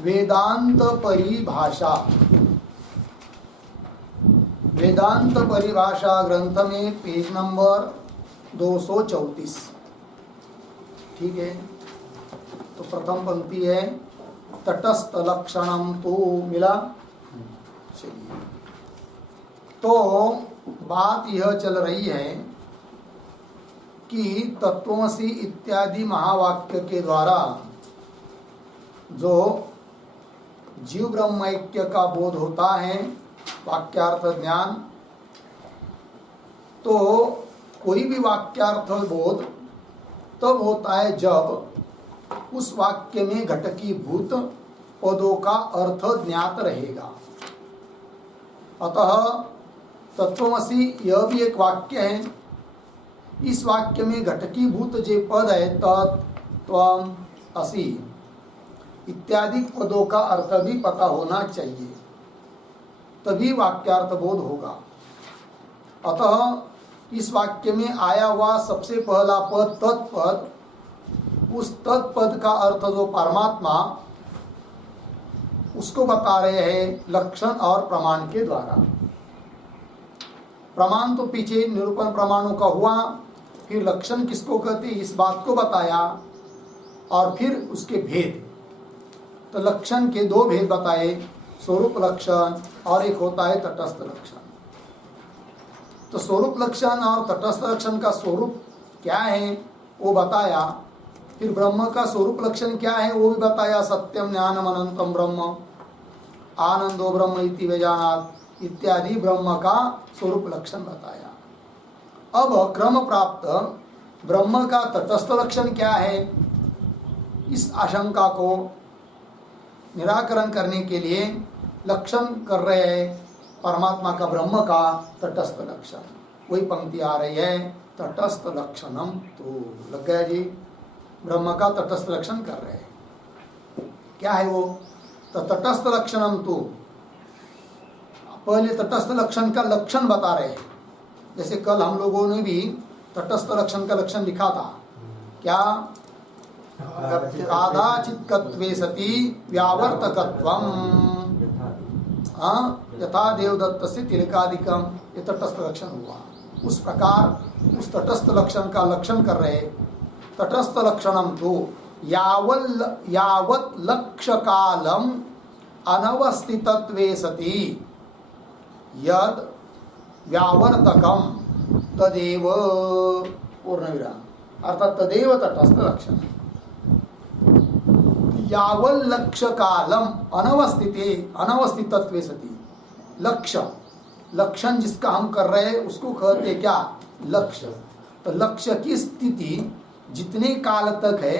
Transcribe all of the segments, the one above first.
वेदांत परिभाषा ग्रंथ में पेज नंबर 234। ठीक है, तो प्रथम पंक्ति है तटस्थ लक्षणम तो मिला। चलिए, तो बात यह चल रही है कि तत्वमसि इत्यादि महावाक्य के द्वारा जो जीव ब्रह्मैक्य का बोध होता है, वाक्यार्थ ज्ञान, तो कोई भी वाक्यार्थ बोध तब होता है जब उस वाक्य में घटकीभूत पदों का अर्थ ज्ञात रहेगा। अतः तत्वमसि यह भी एक वाक्य है। इस वाक्य में घटकीभूत जो पद है तत्त्वम् असि इत्यादि पदों का अर्थ भी पता होना चाहिए, तभी वाक्यार्थ बोध होगा। अतः इस वाक्य में आया हुआ सबसे पहला पद तत्पद, उस तत्पद का अर्थ जो परमात्मा, उसको बता रहे हैं लक्षण और प्रमाण के द्वारा। प्रमाण तो पीछे निरूपण प्रमाणों का हुआ, फिर लक्षण किसको कहते इस बात को बताया, और फिर उसके भेद। तो लक्षण के दो भेद बताए, स्वरूप लक्षण और एक होता है तटस्थ लक्षण। तो स्वरूप लक्षण और तटस्थ लक्षण का स्वरूप क्या है वो बताया, फिर ब्रह्म का स्वरूप लक्षण क्या है वो भी बताया। सत्यम ज्ञानम अनंतम ब्रह्म, आनंदो ब्रह्म इति वेजानात् इत्यादि ब्रह्म का स्वरूप लक्षण बताया। अब क्रम प्राप्त ब्रह्म का तटस्थ लक्षण क्या है, इस आशंका को निराकरण करने के लिए लक्षण कर रहे हैं परमात्मा का ब्रह्म का तटस्थ लक्षण। वही पंक्ति आ रही है तटस्थ लक्षणम। तो लग गया जी, ब्रह्म का तटस्थ लक्षण कर रहे हैं। क्या है वो? तो तटस्थ लक्षणम तो पहले तटस्थ लक्षण का लक्षण बता रहे हैं। जैसे कल हम लोगों ने भी तटस्थ लक्षण का लक्षण लिखा था, क्या? कादाचित्कत्वे सति व्यावर्तकत्वम यथा देवदत्तस्य तिलकादिकम, ये तटस्थ लक्षण हुआ। उस प्रकार उस तटस्थ लक्षण का लक्षण कर रहे। तटस्थ लक्षणम तो यावत् लक्ष्य कालम अनवस्थितत्वे सति यद व्यावर्तकम तदेव पूर्णविराम, अर्थात तदेव तटस्थ लक्षण। यावल लक्ष्य कालम अनवस्थितत्वे सति, लक्ष्य लक्षण जिसका हम कर रहे हैं उसको कहते क्या? लक्ष्य। तो लक्ष्य की स्थिति जितने काल तक है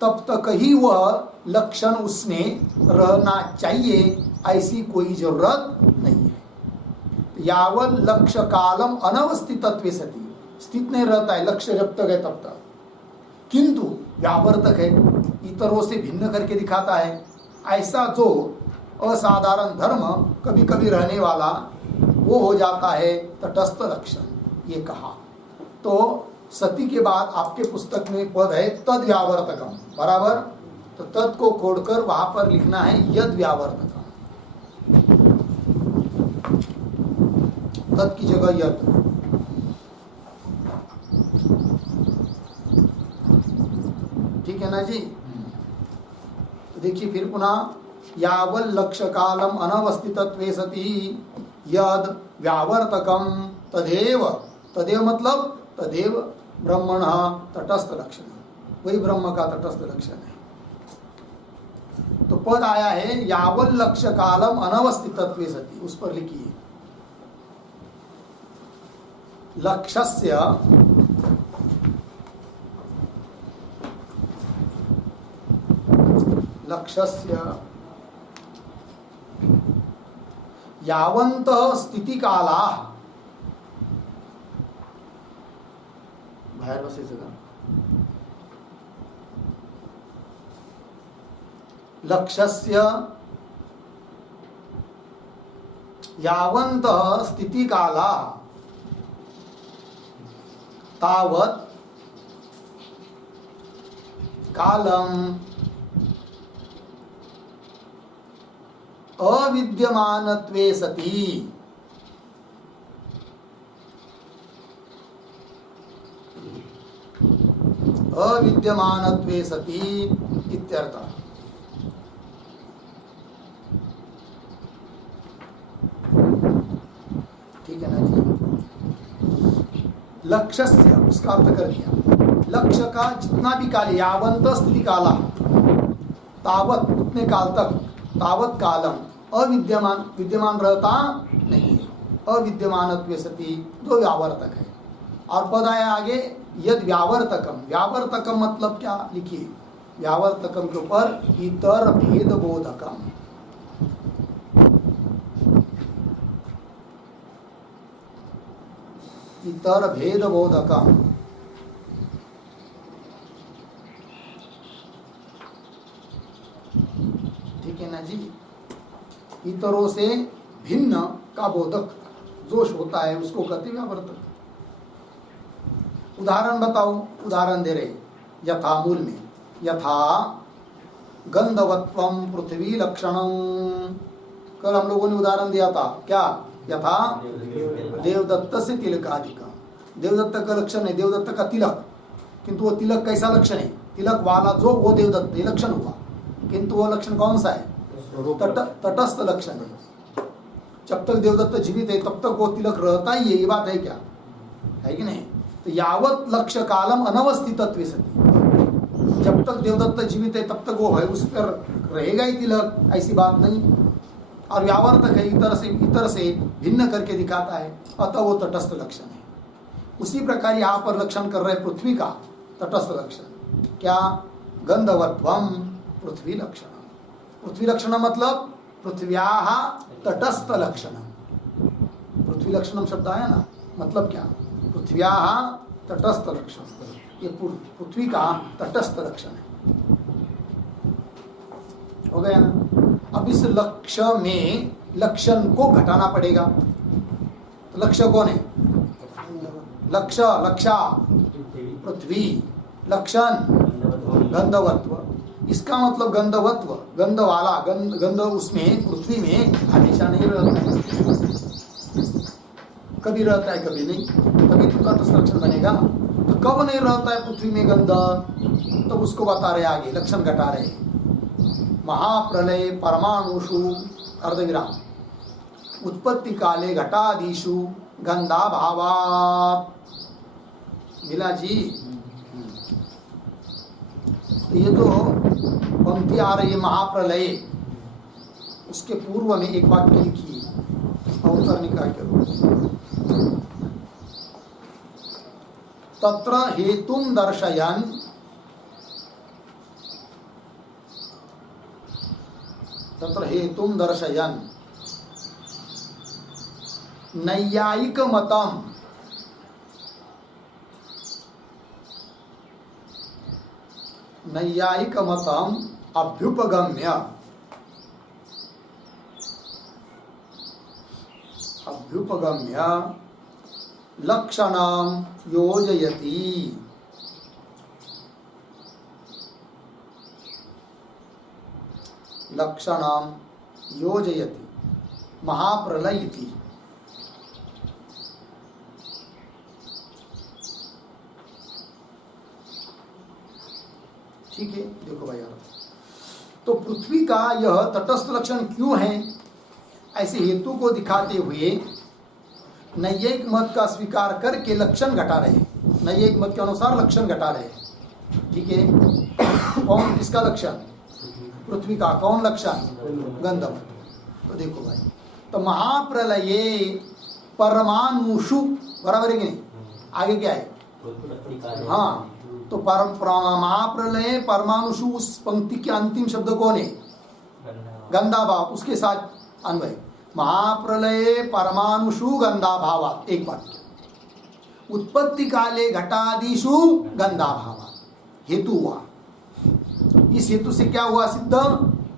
तब तक ही वह लक्षण उसमें रहना चाहिए, ऐसी कोई जरूरत नहीं है। यावल लक्ष्य कालम अनवस्थितत्वे सति, स्थित नहीं रहता है लक्ष्य जब तक है तब तक, किंतु व्यावर्तक है, इतरों से भिन्न करके दिखाता है। ऐसा जो असाधारण धर्म कभी कभी रहने वाला वो हो जाता है तटस्थ लक्षण, ये कहा। तो सती के बाद आपके पुस्तक में पद है तद व्यावर्तकम, बराबर। तो तद को खोड़कर वहां पर लिखना है यद व्यावर्तकम, तद की जगह यद। ठीक है ना जी? तो देखिए फिर पुनः यावल लक्ष्य कालम अनवस्थितत्वे सति यद व्यावर्तकम तदेव, तदेव मतलब तदेव ब्रह्मण तटस्थ लक्षण, वही ब्रह्म का तटस्थ लक्षण है। तो पद आया है यावल लक्ष्य कालम अनवस्थितत्वे सति, उस पर लिखिए लक्ष्यस्य यावंत स्थिति काला, बाहेर बसायचं का? लक्ष्यस्य यावंत स्थिति काला तावत् कालम अविद्यमानत्वे सति अविद्यमानत्वे सति इत्यर्थः। ठीक है ना जी। लक्ष्य से उसका अर्थ कर दिया, लक्ष्य का जितना भी काल, यावंत स्थिति काला, तावत उतने काल तक, तावत कालम अविद्यमान, विद्यमान रहता नहीं है, अविद्यमानत्वे सति जो व्यावर्तक है। और पद आया आगे यद व्यावर्तकम, व्यावर्तकम मतलब क्या लिखिए, व्यावर्तकम के ऊपर इतर भेद बोधकम, इतर भेद बोधकम, ठीक है ना जी। इतरों से भिन्न का बोधक जोश होता है उसको कहते व्यावर्तक। उदाहरण बताओ, उदाहरण दे रहे, यथा मूल में, यथा गंधवत्वम पृथ्वी लक्षणम, कल हम लोगों ने उदाहरण दिया था क्या, यथा देवदत्त से तिलकादिका, देवदत्त का लक्षण है, देवदत्त का तिलक, किंतु वो तिलक कैसा लक्षण है, तिलक वाला जो वो देवदत्त लक्षण हुआ, किंतु वो लक्षण कौन सा है, तटस्थ लक्षण है। जब तक देवदत्त जीवित है तब तक वो तिलक रहता ही है, ये बात है क्या, है कि नहीं। तो यावत लक्ष्य कालम अनवस्थितत्वे सति, जब तक देवदत्त जीवित है तब तक वो है, उस पर रहेगा ही तिलक, ऐसी बात नहीं। और व्यावर्तक है, इतर से भिन्न करके दिखाता है, अतः वो तटस्थ लक्षण है। उसी प्रकार यहाँ पर लक्षण कर रहे पृथ्वी का तटस्थ लक्षण क्या, गंधवत्वम पृथ्वी लक्षण, पृथ्वी लक्षण मतलब पृथ्व्याः तटस्थ लक्षण, पृथ्वी लक्षणम शब्द आया ना, मतलब क्या, पृथ्व्याः तटस्थ लक्षण, ये पृथ्वी का तटस्थ लक्षण है, हो गया ना। अब इस लक्ष्य में लक्षण को घटाना पड़ेगा, तो लक्ष्य कौन है, लक्ष्य, लक्षा पृथ्वी, लक्षण गंधवत्व, इसका मतलब गंधवत्व, गंध वाला, गंध उसमें पृथ्वी में हमेशा नहीं रहता है, कभी रहता है कभी नहीं, तभी तो तटस्थ लक्षण बनेगा। तो कब नहीं रहता है पृथ्वी में गंध, तो उसको बता रहे आगे, लक्षण घटा रहे, महाप्रलय परमाणुषु अर्धविराम उत्पत्ति काले घटादिषु गंधाभावात्, मिला जी। तो ये जो पंक्ति आ रही है महाप्रलय, उसके पूर्व में एक वाक्य लिखी अवतरणिका के रूप में, तत्र हेतुम दर्शयन्, तत्र हेतुम दर्शयन् नैयायिक मतम, नैयायिक मतम अभ्युपगम्य, अभ्युपगम्य लक्षणं योजयति, लक्षणं योजयति महाप्रलय इति। ठीक है, देखो भाई यार, तो पृथ्वी का यह तटस्थ लक्षण क्यों है, ऐसे हेतु को दिखाते हुए नैयायिक मत का स्वीकार करके लक्षण घटा रहे हैं, नैयायिक मत के अनुसार लक्षण घटा रहे हैं। ठीक है, कौन, किसका लक्षण, पृथ्वी का, कौन लक्षण, गंधवत्व। तो देखो भाई, तो महाप्रलये परमाणुषु, बराबर है कि नहीं, आगे क्या है, हाँ, तो महाप्रलय परमाणुषु, उस पंक्ति के अंतिम शब्द कौन है, गंधाभाव, उसके साथ अन्वय, महाप्रलय परमाणुषु गंधाभावात्, एक वाक्य, उत्पत्ति काले घटादिषु गंधाभावात्, हेतु हुआ। इस हेतु से क्या हुआ सिद्ध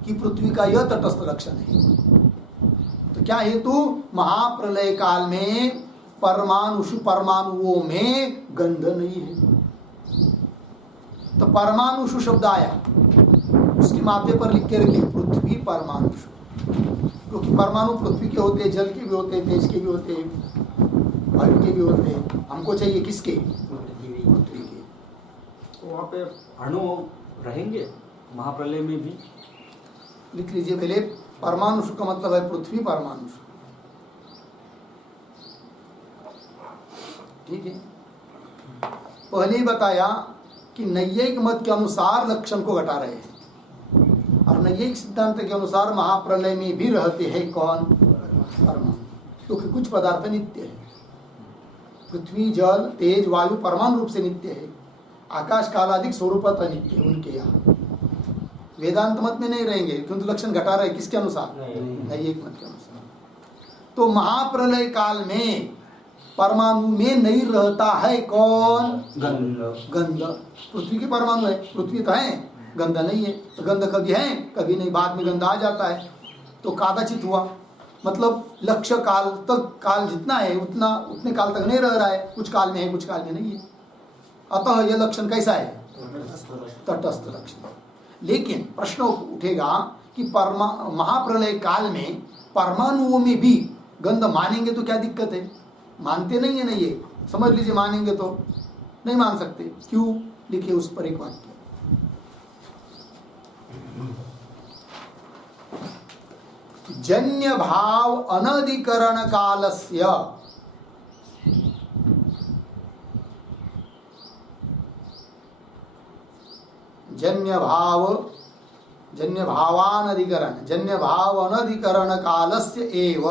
कि पृथ्वी का यह तटस्थ लक्षण है। तो क्या हेतु, महाप्रलय काल में परमाणुषु, परमाणुओं में गंध नहीं है, तो परमाणुषु शब्द आया, उसके माथे पर लिख के रखिए पृथ्वी परमाणुषु, क्योंकि परमाणु पृथ्वी के होते हैं, जल के भी होते हैं, तेज के भी होते हैं, वायु के भी होते हैं। हमको चाहिए किसके? पृथ्वी के। तो वहाँ पे अणु रहेंगे महाप्रलय में भी? लिख लीजिए पहले, परमाणु का मतलब है पृथ्वी परमाणु। ठीक है, पहले ही बताया कि नैयायिक मत के अनुसार लक्षण को घटा रहे हैं, और नैयायिक सिद्धांत के अनुसार महाप्रलय में भी रहते हैं कौन? परमाणु। क्योंकि कुछ पदार्थ नित्य है, पृथ्वी जल तेज वायु परमाणु रूप से नित्य है, आकाश कालाधिक स्वरूपत अनित्य है उनके यहाँ। वेदांत मत में नहीं रहेंगे, किंतु लक्षण घटा रहे किसके अनुसार? नैयायिक मत के अनुसार। तो महाप्रलय काल में परमाणु में नहीं रहता है कौन? गंध। पृथ्वी के परमाणु है, पृथ्वी तो है, गंध नहीं है। तो गंध कभी है कभी नहीं, बाद में गंध आ जाता है। तो कादाचित हुआ, मतलब लक्ष्य काल तक, काल जितना है उतने काल तक नहीं रह रहा है, कुछ काल में है कुछ काल में नहीं है। अतः यह लक्षण कैसा है? तटस्थ लक्षण। लेकिन प्रश्न उठेगा कि महाप्रलय काल में परमाणुओं में भी गंध मानेंगे तो क्या दिक्कत है? मानते नहीं है, नहीं ये समझ लीजिए, मानेंगे तो नहीं मान सकते। क्यों? लिखिए उस पर एक वाक्य, जन्य भाव अनधिकरण कालस्य जन्य भाव अनधिकरण कालस्य एव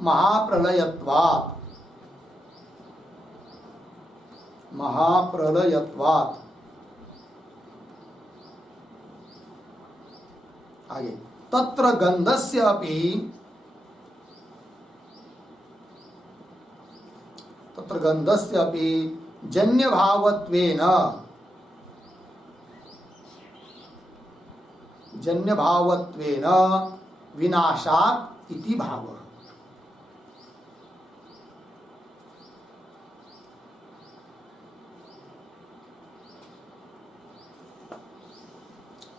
महाप्रलयत्वात्। आगे, तत्र गंधस्य अपि जन्य भावत्वेन विनाशात् इति भावः।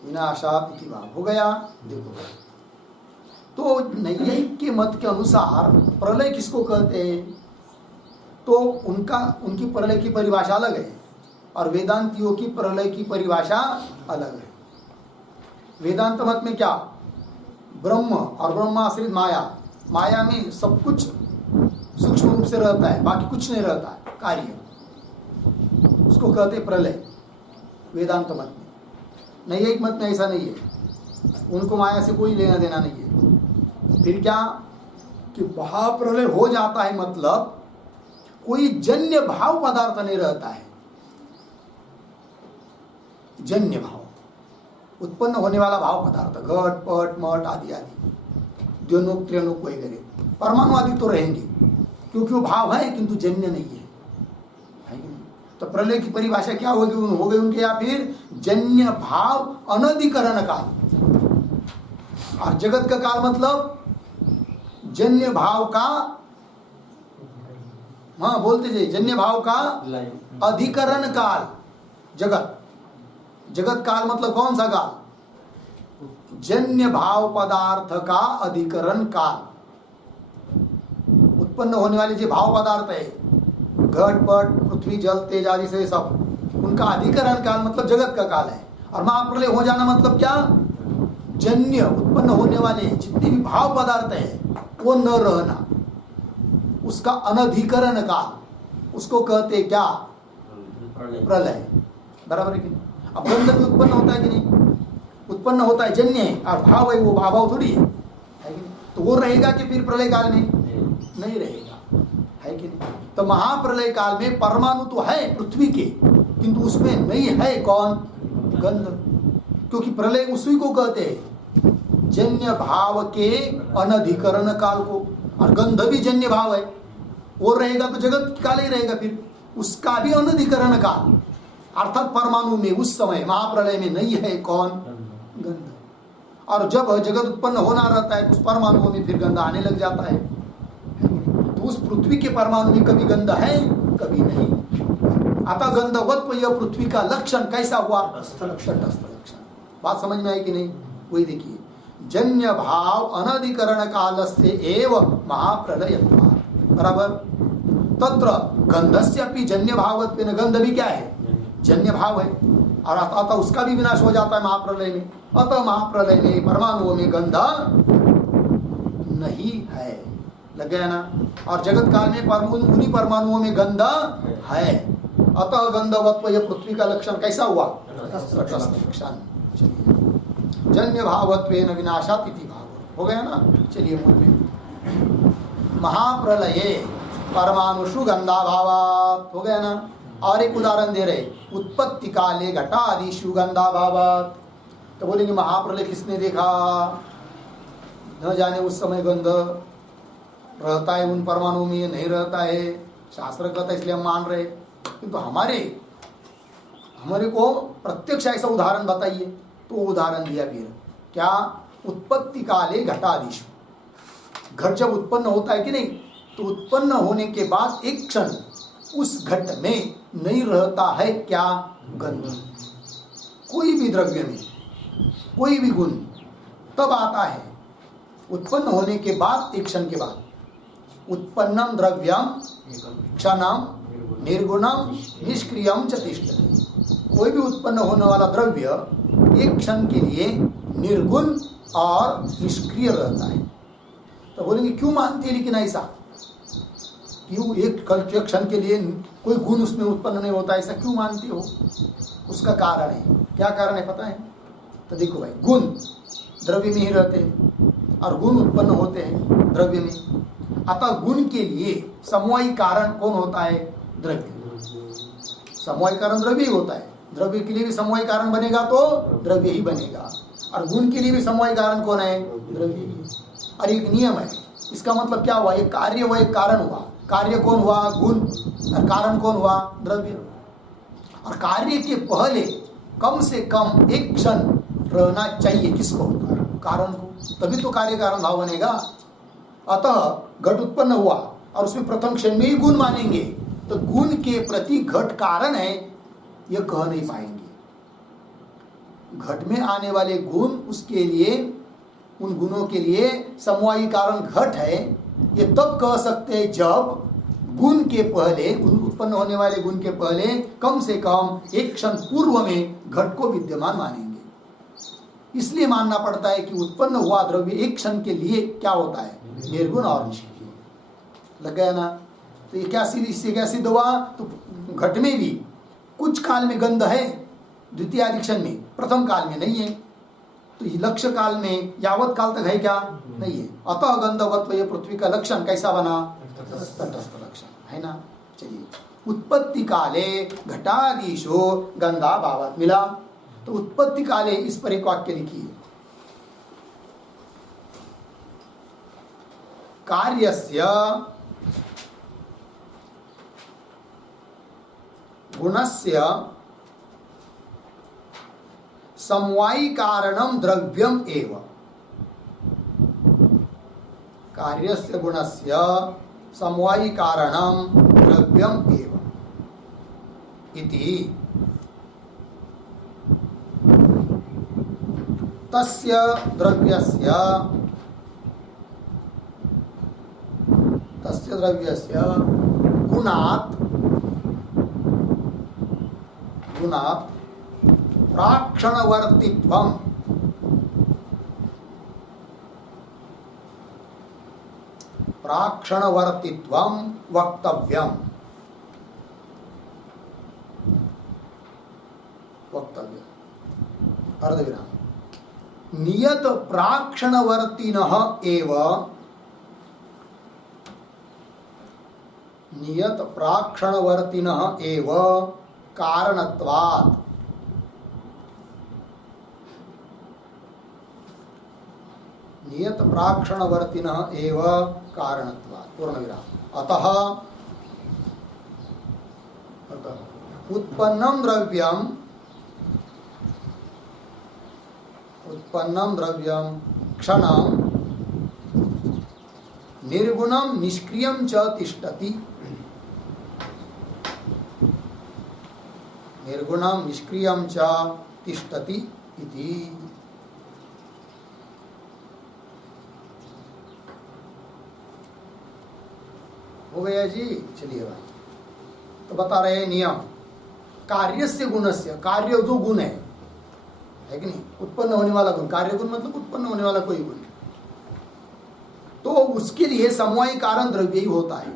विनाशात् इति भाव हो गया। देखो, तो नैयायिक के मत के अनुसार प्रलय किसको कहते हैं? तो उनकी प्रलय की परिभाषा अलग है, और वेदांतियों की प्रलय की परिभाषा अलग है। वेदांत मत में क्या? ब्रह्म और ब्रह्माश्रित माया में सब कुछ सूक्ष्म रूप से रहता है, बाकी कुछ नहीं रहता है कार्य, उसको कहते प्रलय वेदांत मत में। नैयायिक मत में ऐसा नहीं है, उनको माया से कोई लेना देना नहीं है। फिर क्या कि महाप्रलय हो जाता है, मतलब कोई जन्य भाव पदार्थ नहीं रहता है। जन्य भाव उत्पन्न होने वाला भाव पदार्थ, घट पट मठ आदि आदि, द्व्योनुक त्रियोनुक वगैरह, परमाणु आदि तो रहेंगे क्योंकि वो भाव है किंतु जन्य नहीं है, है कि नहीं? तो प्रलय की परिभाषा क्या हो गई उनके यहाँ? फिर जन्य भाव अनधिकरण काल, और जगत का काल मतलब जन्य भाव का, हाँ बोलते जाइए, जन्य भाव का अधिकरण काल। जगत काल मतलब कौन सा काल? जन्य भाव पदार्थ का अधिकरण काल। उत्पन्न होने वाले जो भाव पदार्थ है, घट पट पृथ्वी जल तेज आदि से सब, उनका अधिकरण काल मतलब जगत का काल है। और महाप्रलय हो जाना मतलब क्या? जन्य उत्पन्न होने वाले जितने भी भाव पदार्थ है वो न रहना, उसका अनधिकरण काल, उसको कहते क्या? प्रलय। बराबर है कि नहीं? अब गंध भी उत्पन्न होता है कि नहीं? उत्पन्न होता है, जन्य है, और भाव है, वो भाव थोड़ी है कि नहीं? तो वो रहेगा कि फिर प्रलय काल में नहीं रहेगा, है कि नहीं? तो महाप्रलय काल में परमाणु तो है पृथ्वी के, किंतु उसमें नहीं है कौन? गंध। क्योंकि प्रलय उसी को कहते हैं, जन्य भाव के अनधिकरण काल को। और गंध भी जन्य भाव है, वो रहेगा तो जगत काल ही रहेगा, फिर उसका भी अनधिकरण काल, अर्थात परमाणु में उस समय महाप्रलय में नहीं है कौन? गंध। और जब जगत उत्पन्न होना रहता है तो उस परमाणुओं में फिर गंध आने लग जाता है। तो उस पृथ्वी के परमाणु में कभी गंध है कभी नहीं। अतः गंधवत्व यह पृथ्वी का लक्षण कैसा हुआ? तटस्थ लक्षण। तटस्थ लक्षण। बात समझ में आई कि नहीं? वही देखिए, जन्य भाव अनधिकरण काल से एव महाप्रलय बराबर। तत्र गंधस्य अपनी जन्य भावत्वेन, गंध भी क्या है? जन्य भाव है, और अतः उसका भी विनाश हो जाता है महाप्रलय में। अतः महाप्रलय में परमाणुओं में गंध नहीं है, लग गया ना? और जगत काल में उन्हीं परमाणुओं में गंध है। अतः गंधवत्व यह पृथ्वी का लक्षण कैसा हुआ? तटस्थ लक्षण। जन्य भावत्वेन विनाशात् इति भाव हो गया ना? चलिए मूल में महाप्रलये परमाणुषु गंधाभावात् हो गया ना? और एक उदाहरण दे रहे, उत्पत्ति काले घटादिषु गंधाभावात्। तो बोलेंगे महाप्रलय किसने देखा? न जाने उस समय गंध रहता है उन परमाणु में, नहीं रहता है, शास्त्र कहता है इसलिए हम मान रहे। किंतु हमारे को प्रत्यक्ष ऐसा उदाहरण बताइए। तो उदाहरण दिया फिर क्या? उत्पत्ति काले घटादिषु, घट जब उत्पन्न होता है कि नहीं, तो उत्पन्न होने के बाद एक क्षण उस घट में नहीं रहता है क्या? गंध। कोई भी द्रव्य में कोई भी गुण तब आता है उत्पन्न होने के बाद, एक क्षण के बाद। उत्पन्नम द्रव्यम क्षणम निर्गुणम निष्क्रियम च तिष्ठति। कोई भी उत्पन्न होने वाला द्रव्य एक क्षण के लिए निर्गुण और निष्क्रिय रहता है। तो बोलेंगे क्यों मानते हैं लेकिन ऐसा? क्यों एक क्षण के लिए कोई गुण उसमें उत्पन्न नहीं होता, ऐसा क्यों मानते हो? उसका कारण है। क्या कारण है पता है? तो देखो भाई, गुण द्रव्य में ही रहते हैं और गुण उत्पन्न होते हैं द्रव्य में। अतः गुण के लिए समवायी कारण कौन होता है? द्रव्य। समवायी कारण द्रव्य ही होता है। द्रव्य के लिए भी समवायी कारण बनेगा तो द्रव्य ही बनेगा, और गुण के लिए भी समवायी कारण कौन है? द्रव्य ही। और एक नियम है, इसका मतलब क्या हुआ? एक कार्य व एक कारण हुआ। कार्य कौन हुआ? गुण। और कारण कौन हुआ? द्रव्य। और कार्य के पहले कम से कम एक क्षण रहना चाहिए किसको? कारण को, तभी तो कार्य कारण भाव बनेगा। अतः घट उत्पन्न हुआ और उसमें प्रथम क्षण में ही गुण मानेंगे, तो गुण के प्रति घट कारण है यह कह नहीं पाएंगे। घट में आने वाले गुण, उसके लिए, उन गुणों के लिए समवायी कारण घट है, ये तब कह सकते हैं जब गुण के पहले, उन उत्पन्न होने वाले गुण के पहले कम से कम एक क्षण पूर्व में घट को विद्यमान मानेंगे। इसलिए मानना पड़ता है कि उत्पन्न हुआ द्रव्य एक क्षण के लिए क्या होता है? निर्गुण और निष्क्रिय। लग गया ना? तो ये क्या सिद्ध, इससे क्या सिद्ध हुआ? तो घट में भी कुछ काल में गंध है, द्वितीय क्षण में, प्रथम काल में नहीं है। तो ये लक्ष्य काल में यावत काल तक है क्या? नहीं है। अतः गंधवत्व ये पृथ्वी का लक्षण कैसा बना? तटस्थ लक्षण है ना? चलिए, उत्पत्ति काले घटादिषु गंधाभावात् मिला। तो उत्पत्ति काले इस पर एक वाक्य लिखिए, कार्यस्य गुणस्य समवायी कारणम द्रव्यम एव। कार्यस्य गुणस्य समवायी कारणम द्रव्यम एव इति तस्य द्रव्यस्य गुणात् प्राक्षणवर्तित्वम् वक्तव्यम्। अर्धविराम। नियत प्राक्षणवर्तिनः एव कारणत्वात् पूर्णविराम। अतः उत्पन्नं द्रव्यं क्षणं निर्गुणं निष्क्रियं च तिष्ठति। निर्गुणम निष्क्रियम च तिष्ठति इति। हो गया जी। चलिए भाई, तो बता रहे हैं नियम कार्य से गुणस्य, कार्य जो गुण है कि नहीं, उत्पन्न होने वाला गुण, कार्य गुण मतलब उत्पन्न होने वाला कोई गुण, तो उसके लिए समवायी कारण द्रव्य ही होता है।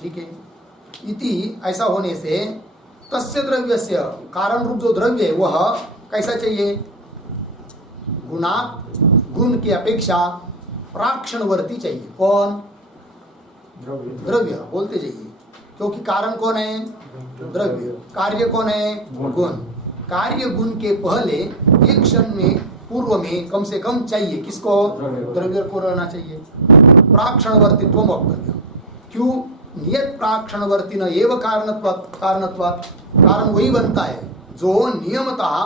ठीक है, इति ऐसा होने से तस्य द्रव्यस्य कारण रूप जो द्रव्य है वह कैसा चाहिए, गुणात् गुण की अपेक्षा प्राक्षणवर्ती चाहिए। कौन? द्रव्य बोलते जाइए, क्योंकि कारण कौन है? द्रव्य। कार्य कौन है? गुण। कार्य गुण के पहले एक क्षण में पूर्व में कम से कम चाहिए किसको? द्रव्य को रहना चाहिए। प्राक्षणवर्तित्व वक्तव्य। क्यों? नियत प्राक्षणवर्ती न एव कारणत्वात्, कारण वही बनता है जो नियमतः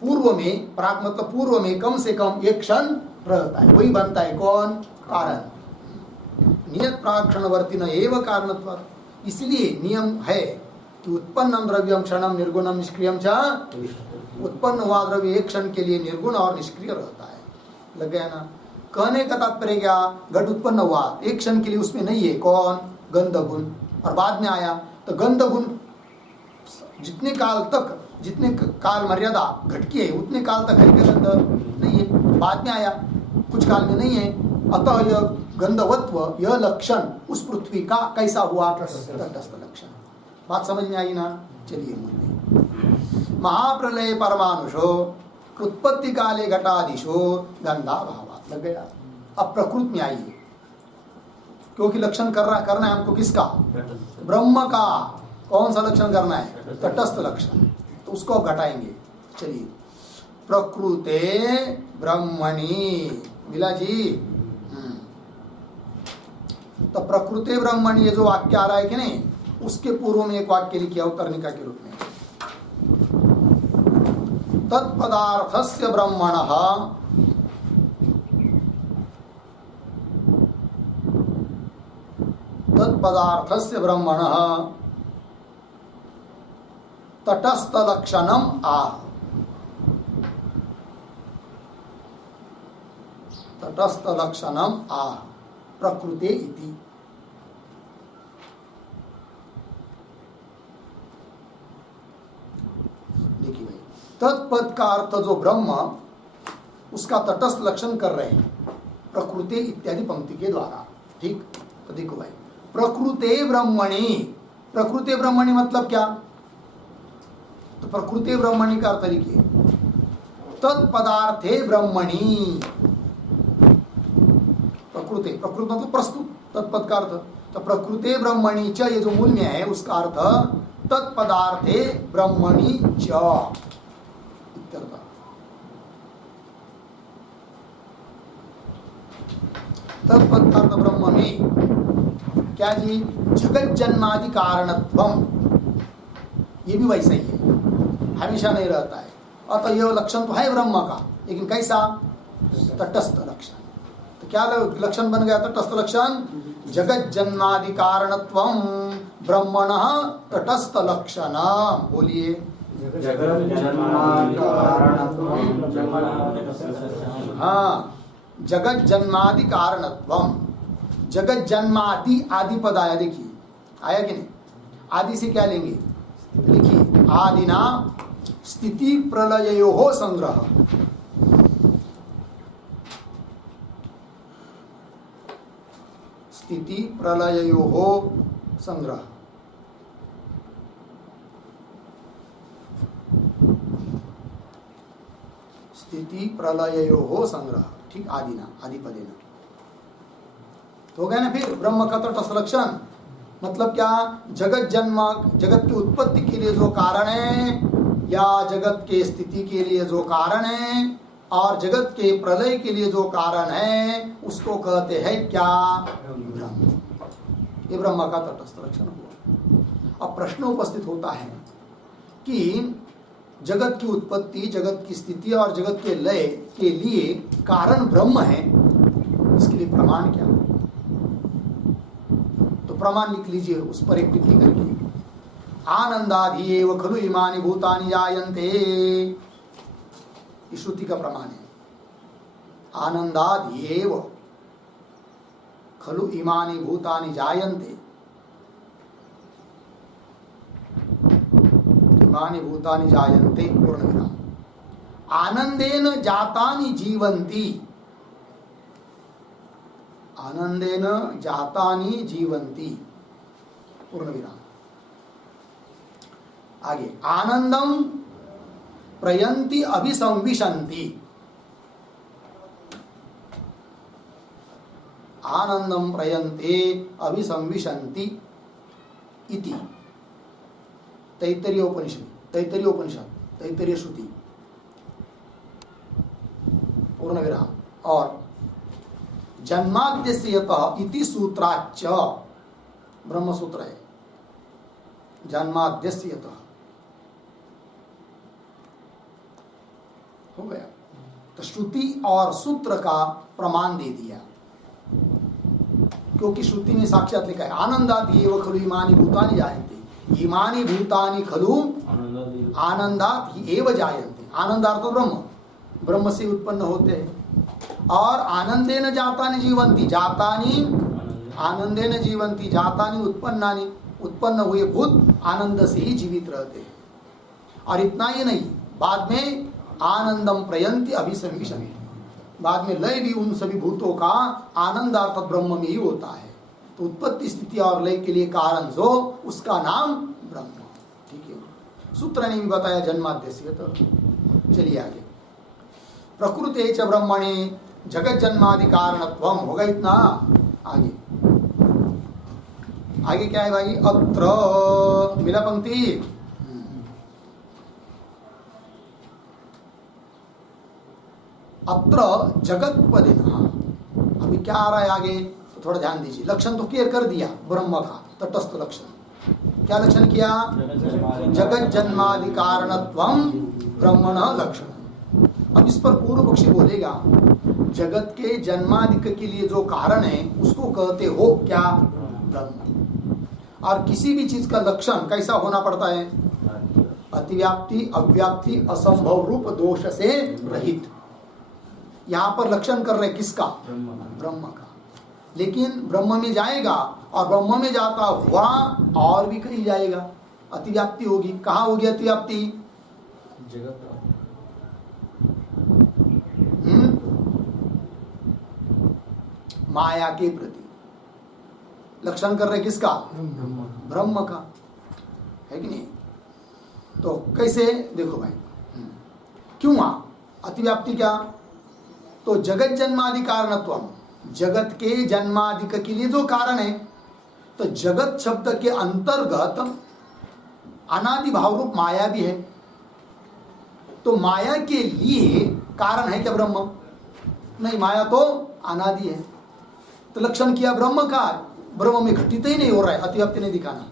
पूर्व में, प्राक मतलब पूर्व में कम से कम एक क्षण रहता है, वही बनता है कौन? कारण। नियत प्राक्षणवर्ती न एव कारणत्वात्, इसलिए नियम है कि उत्पन्नम द्रव्यम क्षणम निर्गुणम निष्क्रियम च, उत्पन्न हुआ द्रव्य एक क्षण के लिए निर्गुण और निष्क्रिय रहता है। लग गया ना? कहने का तात्पर्य क्या? घट उत्पन्न हुआ एक क्षण के लिए, उसमें नहीं है कौन? गंध गुण, और बाद में आया तो गंध गुण जितने काल तक, जितने काल मर्यादा घट की है उतने काल तक है क्या गंध? नहीं है, बाद में आया कुछ काल में नहीं है। अतः यह गंधवत्व, यह लक्षण उस पृथ्वी का कैसा हुआ? तटस्थ लक्षण। बात समझ में आई ना? चलिए मुझे महाप्रलय परमाणुषो उत्पत्ति काले घटादिशो गंधा भावात्। लग गया? अब प्रकृति में आइए, क्योंकि लक्षण करना है हमको किसका? ब्रह्म का। कौन सा लक्षण करना है? तटस्थ लक्षण। तो उसको अब घटाएंगे। चलिए, प्रकृते ब्रह्मणि, मिला जी? तो प्रकृते ब्रह्मणि ये जो वाक्य आ रहा है कि नहीं, उसके पूर्व में एक वाक्य लिखिए अवतरणिका के रूप में। तत्पदार्थस्य ब्रह्मणः तत्पदार्थस्य ब्रह्मणः तटस्थ लक्षणम आह। तटस्थ लक्षणम आह प्रकृते इति। देखिए भाई, तत्पद का अर्थ जो ब्रह्म, उसका तटस्थ लक्षण कर रहे हैं प्रकृते इत्यादि पंक्ति के द्वारा। ठीक, तो देखो भाई, प्रकृते ब्रह्मणि, प्रकृते ब्रह्मणि मतलब क्या? तो प्रकृते ब्रह्मणि का अर्थ लिखिए तत्पदार्थे ब्रह्मणि। प्रकृते, प्रकृत मतलब प्रस्तुत, तत्पद का अर्थ। तो प्रकृते ब्रह्मणि च, ये जो मूल में है उसका अर्थ तत्पदार्थे ब्रह्मणि च इत्यर्थ। तत्पदार्थ ब्रह्म में क्या जी? जगत जन्मादि कारणत्वम, ये भी वैसा ही है, हमेशा नहीं रहता है। अतः यह लक्षण तो है ब्रह्म का, लेकिन कैसा? तटस्थ लक्षण। तो क्या लक्षण बन गया? तटस्थ लक्षण। जगत जन्मादि कारणत्वम ब्रह्मणः तटस्थ लक्षण। बोलिए, हाँ, जगत जन्मादि कारणत्वम। जगत जन्मादि, आदि पद आया, देखिए आया कि नहीं? आदि से क्या लेंगे? देखिए, आदिना स्थिति प्रलययोः संग्रह। स्थिति प्रलययोः संग्रह। स्थिति प्रलययोः संग्रह। ठीक, आदिना, आदिपदेना। तो हो गया ना? फिर ब्रह्म का तटस्थ लक्षण मतलब क्या? जगत जन्म, जगत की उत्पत्ति के लिए जो कारण है, या जगत के स्थिति के लिए जो कारण है, और जगत के प्रलय के लिए जो कारण है, उसको कहते हैं क्या? ब्रह्म। ये ब्रह्म का तटस्थ लक्षण हुआ। अब प्रश्न उपस्थित होता है कि जगत की उत्पत्ति, जगत की स्थिति और जगत के लय के लिए कारण ब्रह्म है, इसके लिए प्रमाण क्या? तो प्रमाण लिख लीजिए, उस पर एक टिप्पणी करके। आनंदाधि एव खलु इमानि भूतानि जायन्ते, इस श्रुति का प्रमाण है। आनंदाधि एव खलु इमानि भूतानि जायन्ते, इमानि भूतानि जायन्ते पूर्ण विराम। आनंदेन जातानि जीवन्ति, आनंदेन जातानि जीवन्ति पूर्ण विराम। आगे आनंदम प्रयन्ति अभिसंविशन्ति, आनंदम प्रयन्ते अभिसंविशन्ति इति तैत्तरीय उपनिषद, तैत्तरीय उपनिषद, तैत्तरीय श्रुति पूर्ण विराम। और जन्माद्यस्य यतः इति सूत्राच्च, ब्रह्म सूत्र है, जन्माद्यस्य यतः हो गया। तो श्रुति और सूत्र का प्रमाण दे दिया, क्योंकि श्रुति में साक्षात लिखा है आनंदादि एव खलु इमानि भूतानि जायन्ते, इमानि भूतानि खलु आनंदात् ही एव जायन्ते। आनंदार्थ ब्रह्म, ब्रह्म से उत्पन्न होते हैं। और आनंदेन जातानि जीवन्ति, जातानि आनंदेन जीवन्ति, जातानि उत्पन्नानि, उत्पन्न हुए भूत आनंद से ही जीवित रहते हैं। और इतना ही नहीं, बाद में आनंदम प्रयन्ति अभिसंविशन्ति, बाद में लय भी उन सभी भूतों का आनंदार्थ ब्रह्म में ही होता है। तो उत्पत्ति स्थिति और लय के लिए कारण जो, उसका नाम ब्रह्म। ठीक है, सूत्र ने भी बताया जन्माद्यस्य। तो चलिए आगे, प्रकृते च ब्रह्मणे जगत जन्मादि कारणत्वम, होगा इतना। आगे आगे क्या है भाई, अत्र मिला पंक्ति, अत्र जगत पदे। अभी क्या आ रहा है आगे, तो थोड़ा ध्यान दीजिए। लक्षण तो क्लियर कर दिया ब्रह्म का, तटस्थ लक्षण। क्या लक्षण किया, जगत जन्मादि कारणत्वम ब्रह्मण लक्षण। अब इस पर पूर्व पक्षी बोलेगा, जगत के जन्मादि के लिए जो कारण है उसको कहते हो क्या, ब्रह्म। और किसी भी चीज का लक्षण कैसा होना पड़ता है, अतिव्याप्ति अव्याप्ति असंभव रूप दोष से रहित। यहाँ पर लक्षण कर रहे किसका, ब्रह्म का। लेकिन ब्रह्म में जाएगा, और ब्रह्म में जाता हुआ और भी कहीं जाएगा, अतिव्याप्ति होगी। कहाँ होगी अतिव्याप्ति, जगत माया के प्रति। लक्षण कर रहे किसका, ब्रह्म का, है कि नहीं। तो कैसे देखो भाई, क्यों अतिव्याप्ति क्या, तो जगत जन्मादि कारणत्वम, जगत के जन्मादि के लिए जो कारण है। तो जगत शब्द के अंतर्गत अनादि भाव रूप माया भी है। तो माया के लिए कारण है क्या ब्रह्म, नहीं, माया तो अनादि है। तो लक्षण किया ब्रह्म का, ब्रह्म में घटित ही नहीं हो रहा है, अतिव्याप्ति नहीं दिखाना,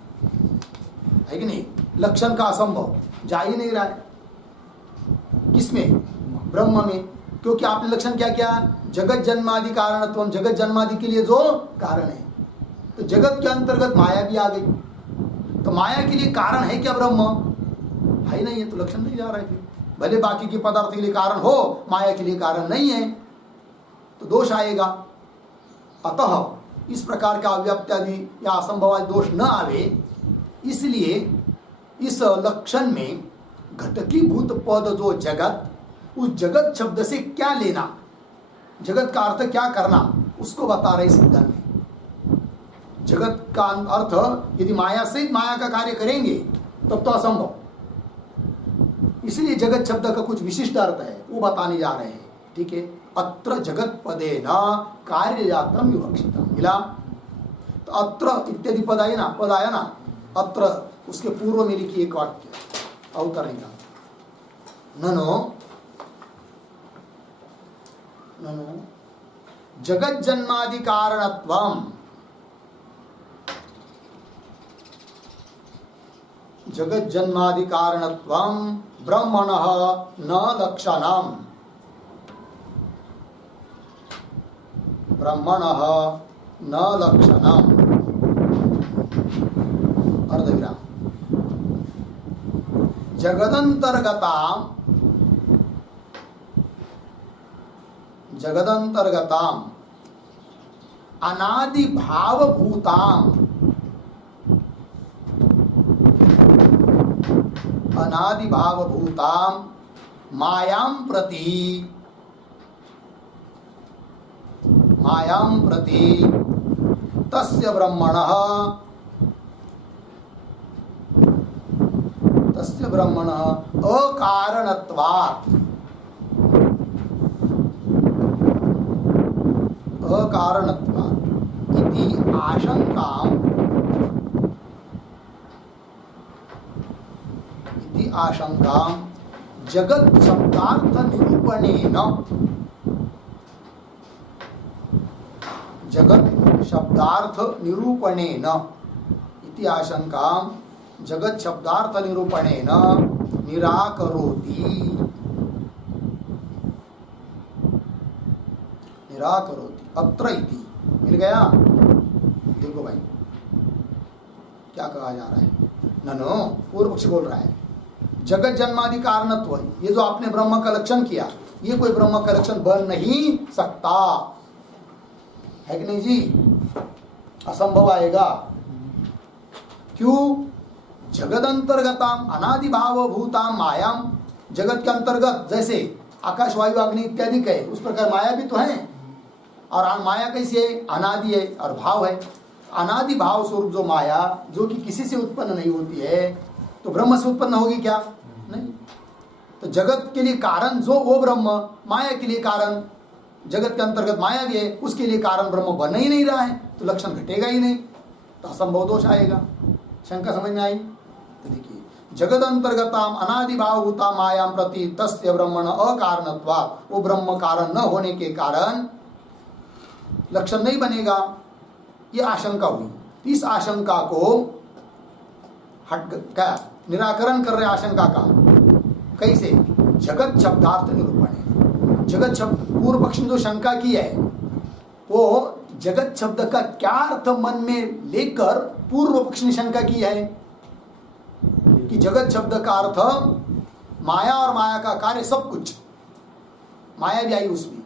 है कि नहीं। लक्षण का असंभव जा ही नहीं रहा है, किसमें, ब्रह्म में। क्योंकि आपने लक्षण क्या किया, जगत जन्मादि कारणत्व, जगत जन्मादि के लिए जो कारण है। तो जगत के अंतर्गत माया भी आ गई। तो माया के लिए कारण है क्या ब्रह्म, है नहीं है, तो लक्षण नहीं जा रहा है। भले बाकी के पदार्थ के लिए कारण हो, माया के लिए कारण नहीं है, तो दोष आएगा। अतः इस प्रकार का अव्याप्त्यादि या असंभवादि दोष न आवे, इसलिए इस लक्षण में घटकीभूत पद जो जगत, उस जगत शब्द से क्या लेना, जगत का अर्थ क्या करना, उसको बता रहे सिद्धांत। जगत का अर्थ यदि माया से माया का कार्य करेंगे तब तो असंभव, इसलिए जगत शब्द का कुछ विशिष्ट अर्थ है, वो बताने जा रहे हैं। ठीक है, अत्र जगत पदे न कार्य जातम विवक्षितम, मिला। तो अत्र इत्यादि पद आए ना, पद आया ना, अत्र उसके पूर्व में लिखिए एक वाक्य अवतरणिका, ननो ननो जगत जन्मादि कारणत्वम, जगत जन्मादि कारणत्वम ब्रह्मणः न लक्षणम, ब्रह्मणः न लक्षणम, अर्धविराम। जगदंतर्गताम अनादि भावभूताम मायां प्रति तस्य ब्रह्मणः अकारणत्वात् इति आशंकां जगत शब्दार्थ निरूपणेन इति आशंकां जगत शब्दार्थ निरूपणेन निराकरोति। अत्र इति मिल गया। देखो भाई क्या कहा जा रहा है। ननो पूर्व पक्षी बोल रहा है जगत जन्मादि कारणत्व, ये जो आपने ब्रह्म का लक्षण किया, ये कोई ब्रह्म का लक्षण बन नहीं सकता है कि नहीं जी, असंभव आएगा। क्यों? जगत अंतर्गताम अनादि भाव भूताम मायाम, जगत के अंतर्गत जैसे आकाश वायु अग्नि इत्यादि है, उस प्रकार माया भी तो है। और माया कैसी है? अनादि है और भाव है। अनादि भाव स्वरूप जो माया, जो कि किसी से उत्पन्न नहीं होती है, तो ब्रह्म से उत्पन्न होगी क्या? नहीं। तो जगत के लिए कारण जो वो ब्रह्म, माया के लिए कारण, जगत के अंतर्गत माया भी है, उसके लिए कारण ब्रह्म बन ही नहीं रहा है, तो लक्षण घटेगा ही नहीं, तो असंभव दोष आएगा। शंका समझ में आई? तो देखिए जगत अंतर्गताम अनादि भावभूता मायां प्रति तस्य ब्रह्मण अकारणत्वात्, वो ब्रह्म कारण न होने के कारण लक्षण नहीं बनेगा, ये आशंका हुई। इस आशंका को क्या निराकरण कर रहे आशंका का, कैसे? जगत शब्दार्थ निरूपण है। जगत शब्द, पूर्व पक्ष ने जो शंका की है वो जगत शब्द का क्या अर्थ मन में लेकर पूर्व पक्ष ने शंका की है कि जगत शब्द का अर्थ माया और माया का कार्य सब कुछ, माया भी आई उसमें,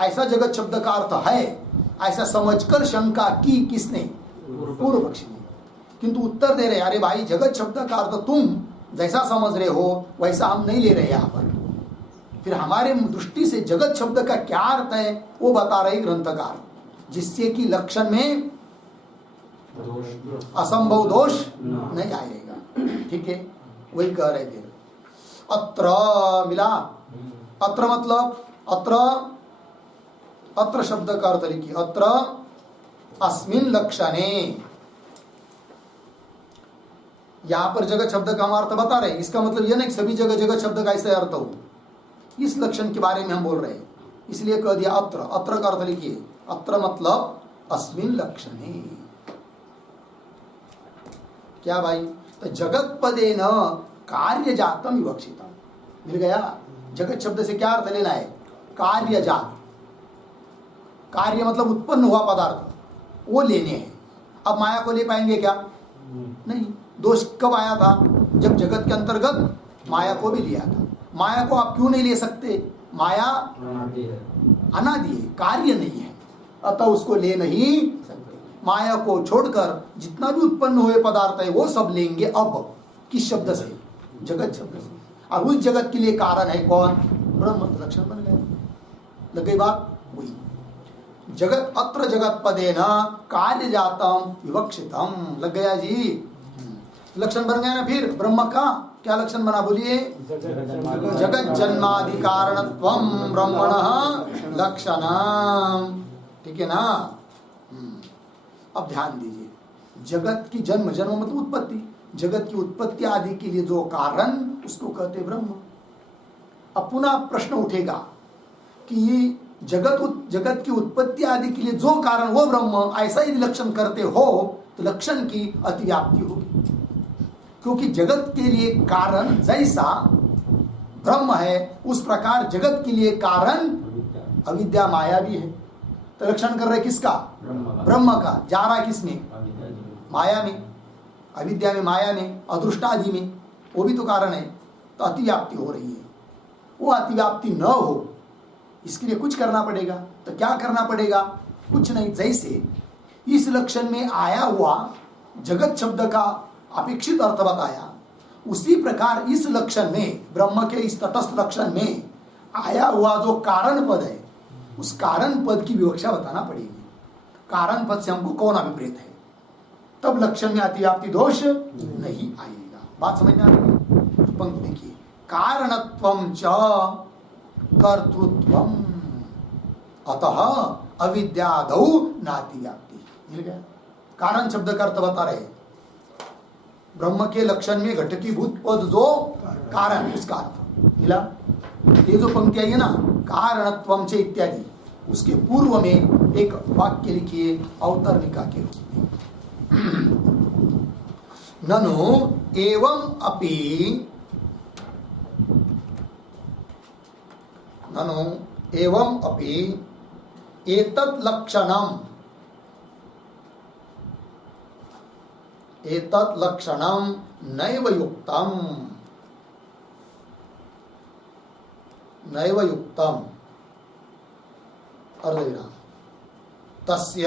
ऐसा जगत शब्द का अर्थ है, ऐसा समझकर शंका की किसने? पूर्व पक्षी ने। किंतु उत्तर दे रहे, अरे भाई जगत शब्द का अर्थ तुम जैसा समझ रहे हो वैसा हम नहीं ले रहे यहाँ पर, फिर हमारे दृष्टि से जगत शब्द का क्या अर्थ है वो बता रहे ग्रंथकार, जिससे कि लक्षण में असंभव दोष नहीं आएगा। ठीक है, वही कह रहे थे। अत्र मिला, अत्र मतलब अत्र शब्द का अर्थ लिखिए, अत्र अस्मिन लक्षणे, यहां पर जगत शब्द का हम अर्थ बता रहे हैं। इसका मतलब यह नहीं कि सभी जगह जगत शब्द का ऐसा अर्थ हो, इस लक्षण के बारे में हम बोल रहे हैं, इसलिए कह दिया अत्र। अत्र का अर्थ लिखिए, अत्र मतलब अस्मिन लक्षणे। क्या भाई? तो जगत पदेन कार्य जातम विवक्षितम, मिल गया। जगत शब्द से क्या अर्थ लेना है? कार्य जात, कार्य मतलब उत्पन्न हुआ पदार्थ, वो लेने हैं। अब माया को ले पाएंगे क्या? नहीं। दोष कब आया था? जब जगत के अंतर्गत माया को भी लिया था। माया को आप क्यों नहीं ले सकते? माया अनादि है, कार्य नहीं है, अतः उसको ले नहीं सकते। माया को छोड़कर जितना भी उत्पन्न हुए पदार्थ है वो सब लेंगे। अब किस शब्द से? जगत शब्द से। और उस जगत के लिए कारण है कौन? ब्रह्म। लक्षण बन गया। लग गई बात? वही जगत, अत्र जगत पदेन कार्य जातम विवक्षितम। लग गया जी? लक्षण बन गया ना। फिर ब्रह्म का क्या लक्षण बना? बोलिए। जगत जन्मादि कारणत्वम ब्रह्मणः लक्षणम। ठीक है ना? अब ध्यान दीजिए, जगत की जन्म, जन्म मतलब उत्पत्ति, जगत की उत्पत्ति आदि के लिए जो कारण, उसको कहते ब्रह्म। अब पुनः प्रश्न उठेगा कि जगत की उत्पत्ति आदि के लिए जो कारण वो ब्रह्म, ऐसा यदि लक्षण करते हो तो लक्षण की अतिव्याप्ति होगी। क्योंकि जगत के लिए कारण जैसा ब्रह्म है, उस प्रकार जगत के लिए कारण अविद्या माया भी है। तो लक्षण कर रहे किसका? ब्रह्म का। जा रहा है किसमें? माया में, अविद्या में, माया में, अदृष्टादि में, वो भी तो कारण है। तो अतिव्याप्ति हो रही है। वो अतिव्याप्ति न हो इसके लिए कुछ करना पड़ेगा। तो क्या करना पड़ेगा? कुछ नहीं, जैसे इस लक्षण में आया हुआ जगत शब्द का अपेक्षित अर्थ बताया, उसी प्रकार इस लक्षण में, ब्रह्म के इस तटस्थ लक्षण में आया हुआ जो कारण पद है, उस कारण पद की विवक्षा बताना पड़ेगी। कारण पद से हमको कौन अभिप्रेत है, तब लक्षण में अतिव्याप्ति दोष नहीं आएगा। बात समझ में आ रही है? तो पंक्ति देखिए, कारणत्वं च कर्तृत्वम अतः अविद्यादौ नातिव्याप्ति। मिल गया? कारण शब्द का अर्थ बता रहे, ब्रह्म के लक्षण में घटकीभूत पद जो कारण, उसका अर्थ मिला। ये जो पंक्ति आई है ना, कारणत्वम च इत्यादि, उसके पूर्व में एक वाक्य लिखिए अवतरणिका के रूप में, ननु एवं अपि, ननु एवं अपि एतत् लक्षणम, एतत् लक्षणम नैव युक्तम, नैव युक्तम अर्धविराम तस्य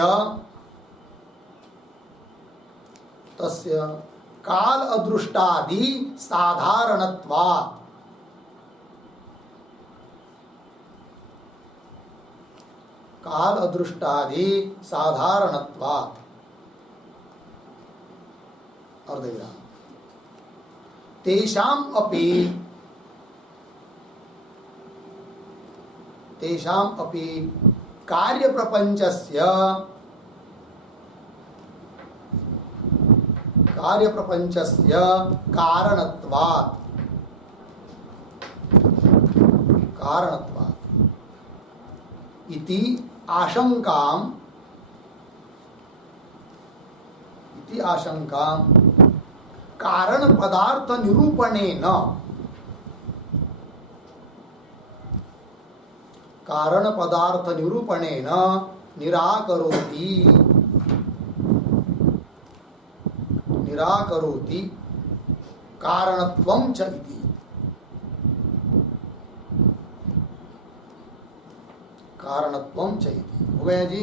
तस्य काल अदृष्टादि साधारणत्वात्, काल अदृष्टादि साधारणत्वात् अर्धविराम तेषाम् अपि, तेषाम् अपि कार्य प्रपंचस्य, कार्य प्रपंचस्य कारणत्वात्, कारणत्वात् इति आशंकाम, इति आशंकाम कारण पदार्थ निरूपणेन, कारण पदार्थ निरूपणेन निराकरोति, निराकरोति कारणत्वं च इति। कारणत्वं च इति हो गया जी।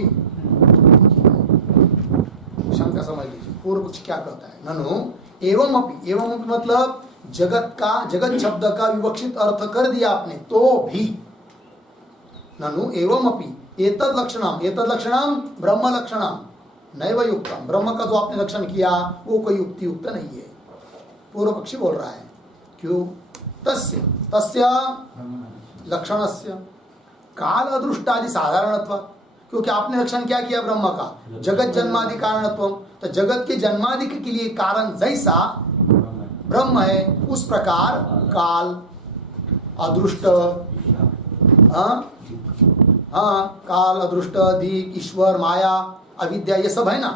शंका समझ लीजिए, पूर्व कुछ क्या कहता है, ननु एवं अपि, एवं अपि मतलब जगत का, जगत शब्द का विवक्षित अर्थ कर दिया आपने, तो भी, ननु एवं अपि एतद लक्षणम, एतद लक्षणम ब्रह्म लक्षणम नैव युक्तम, ब्रह्म का जो आपने लक्षण किया वो कोई युक्ति युक्त नहीं है। पूर्व पक्षी बोल रहा है, क्यों? तस्य, तस्य लक्षणस्य काल अदृष्टादि साधारणत्व, क्योंकि आपने लक्षण क्या किया ब्रह्म का, जगत जन्मादि कारणत्व, तो जगत के जन्मादि के लिए कारण जैसा ब्रह्म है, उस प्रकार काल अदृष्ट, काल अदृष्ट, दिक, ईश्वर, माया, अविद्या, ये सब है ना।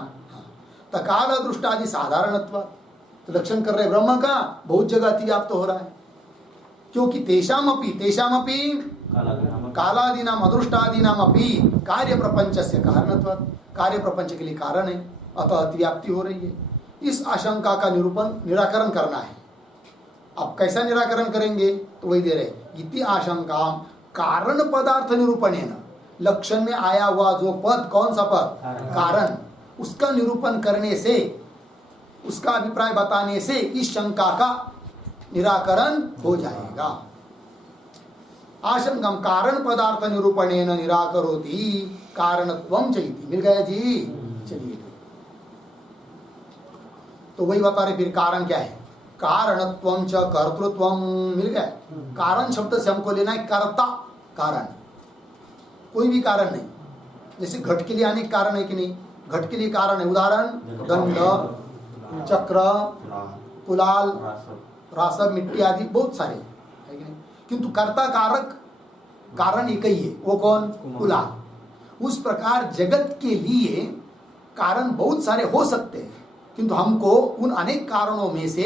तो काल अदृष्ट आदि साधारणत्व, तो लक्षण कर रहे ब्रह्म का बहुत जगह अतिव्याप्त हो रहा है, क्योंकि तेषामपि, तेषामपि कालादीनाम अदृष्टादीनाम अपि कार्य प्रपंच से कारणत्व, कार्य प्रपंच के लिए कारण है, अतः अतिव्याप्ति हो रही है। इस आशंका का निरूपण, निराकरण करना है। अब कैसा निराकरण करेंगे, तो वही दे रहे, इति आशंका कारण पदार्थ निरूपणेन, लक्षण में आया हुआ जो पद, कौन सा पद, कारण, उसका निरूपण करने से, उसका अभिप्राय बताने से इस शंका का निराकरण हो जाएगा। आशंकम कारण पदार्थ निरूपणेन निराकरोति कारणत्वं च इति। मिल गया जी? चलिए, तो वही बता रहे, फिर कारण क्या है, कारणत्वं च कर्तृत्वं। मिल गया? कारण शब्द से हमको लेना है कर्ता कारण, कोई भी कारण नहीं। जैसे घट के लिए अनेक कारण है कि नहीं, घट के लिए कारण है, उदाहरण दंड, चक्र, कुलाल, रासव, मिट्टी आदि बहुत सारे है कि नहीं, किंतु कर्ता कारक कारण एक ही है, वो कौन, कुलाल। उस प्रकार जगत के लिए कारण बहुत सारे हो सकते हैं, किंतु हमको उन अनेक कारणों में से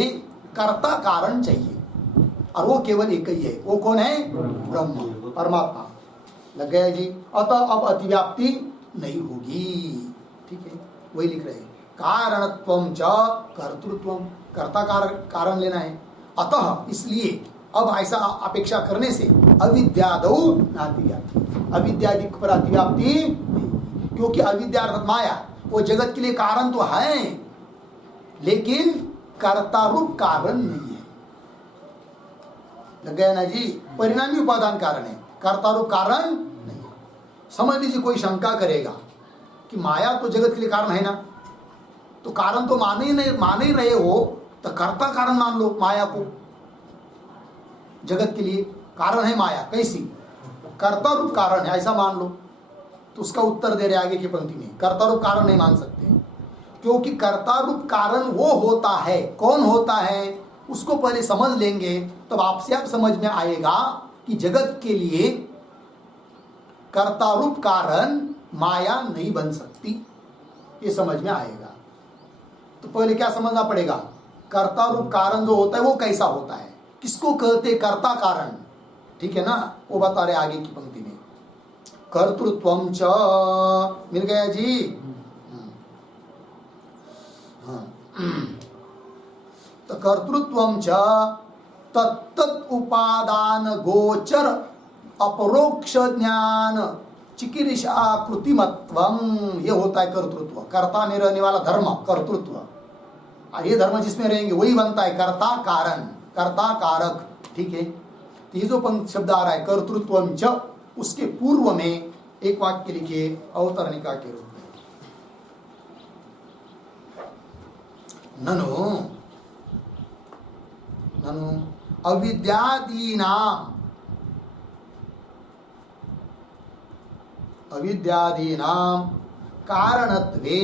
कर्ता कारण चाहिए, और वो केवल एक ही है, वो कौन है, ब्रह्म, परमात्मा। लग गया जी? अतः अब अतिव्याप्ति नहीं होगी। ठीक है, वही लिख रहे हैं, कारणत्वं च कर्तृत्वं, कर्ता कारण लेना है। अतः इसलिए अब ऐसा अपेक्षा करने से अविद्यादौ नाति व्याप्ति, अविद्यादि पर अतिव्याप्ति नहीं, क्योंकि अविद्या अर्थात माया वो जगत के लिए कारण तो है लेकिन कर्ता रूप कारण नहीं है। लग गया ना जी? परिणामी उपादान कारण है, कर्ता रूप कारण नहीं है। समझ लीजिए कोई शंका करेगा कि माया तो जगत के लिए कारण है ना, तो कारण तो मान ही रहे हो, तो कर्ता कारण मान लो माया को। जगत के लिए कारण है माया, कैसी? कर्ता रूप कारण है, ऐसा मान लो। तो उसका उत्तर दे रहे आगे की पंक्ति में, कर्ता रूप कारण नहीं मान सकते, क्योंकि कर्ता रूप कारण वो होता है, कौन होता है उसको पहले समझ लेंगे तब आपसे आप समझ में आएगा कि जगत के लिए कर्ता रूप कारण माया नहीं बन सकती, ये समझ में आएगा। तो पहले क्या समझना पड़ेगा? कर्ता रूप कारण जो होता है वो कैसा होता है, किसको कहते कर्ता कारण, ठीक है ना? वो बता रहे आगे की पंक्ति में। कर्तृत्वम च, मिल गया जी? हाँ। तो कर्तृत्वम च तत्त उपादान गोचर अपरोक्ष ज्ञान चिकीर्षा कृतिमत्वम, ये होता है कर्तृत्व। कर्ता में रहने वाला धर्म कर्तृत्व, और ये धर्म जिसमें रहेंगे वही बनता है कर्ता कारण, कर्ता कारक, ठीक है? तो ये जो पंक्ति शब्द आ रहा है कर्तृत्वम च, उसके पूर्व में एक वाक्य लिखिए अवतरणिका के रूप में। ननु अविद्यादीनां कारणत्वे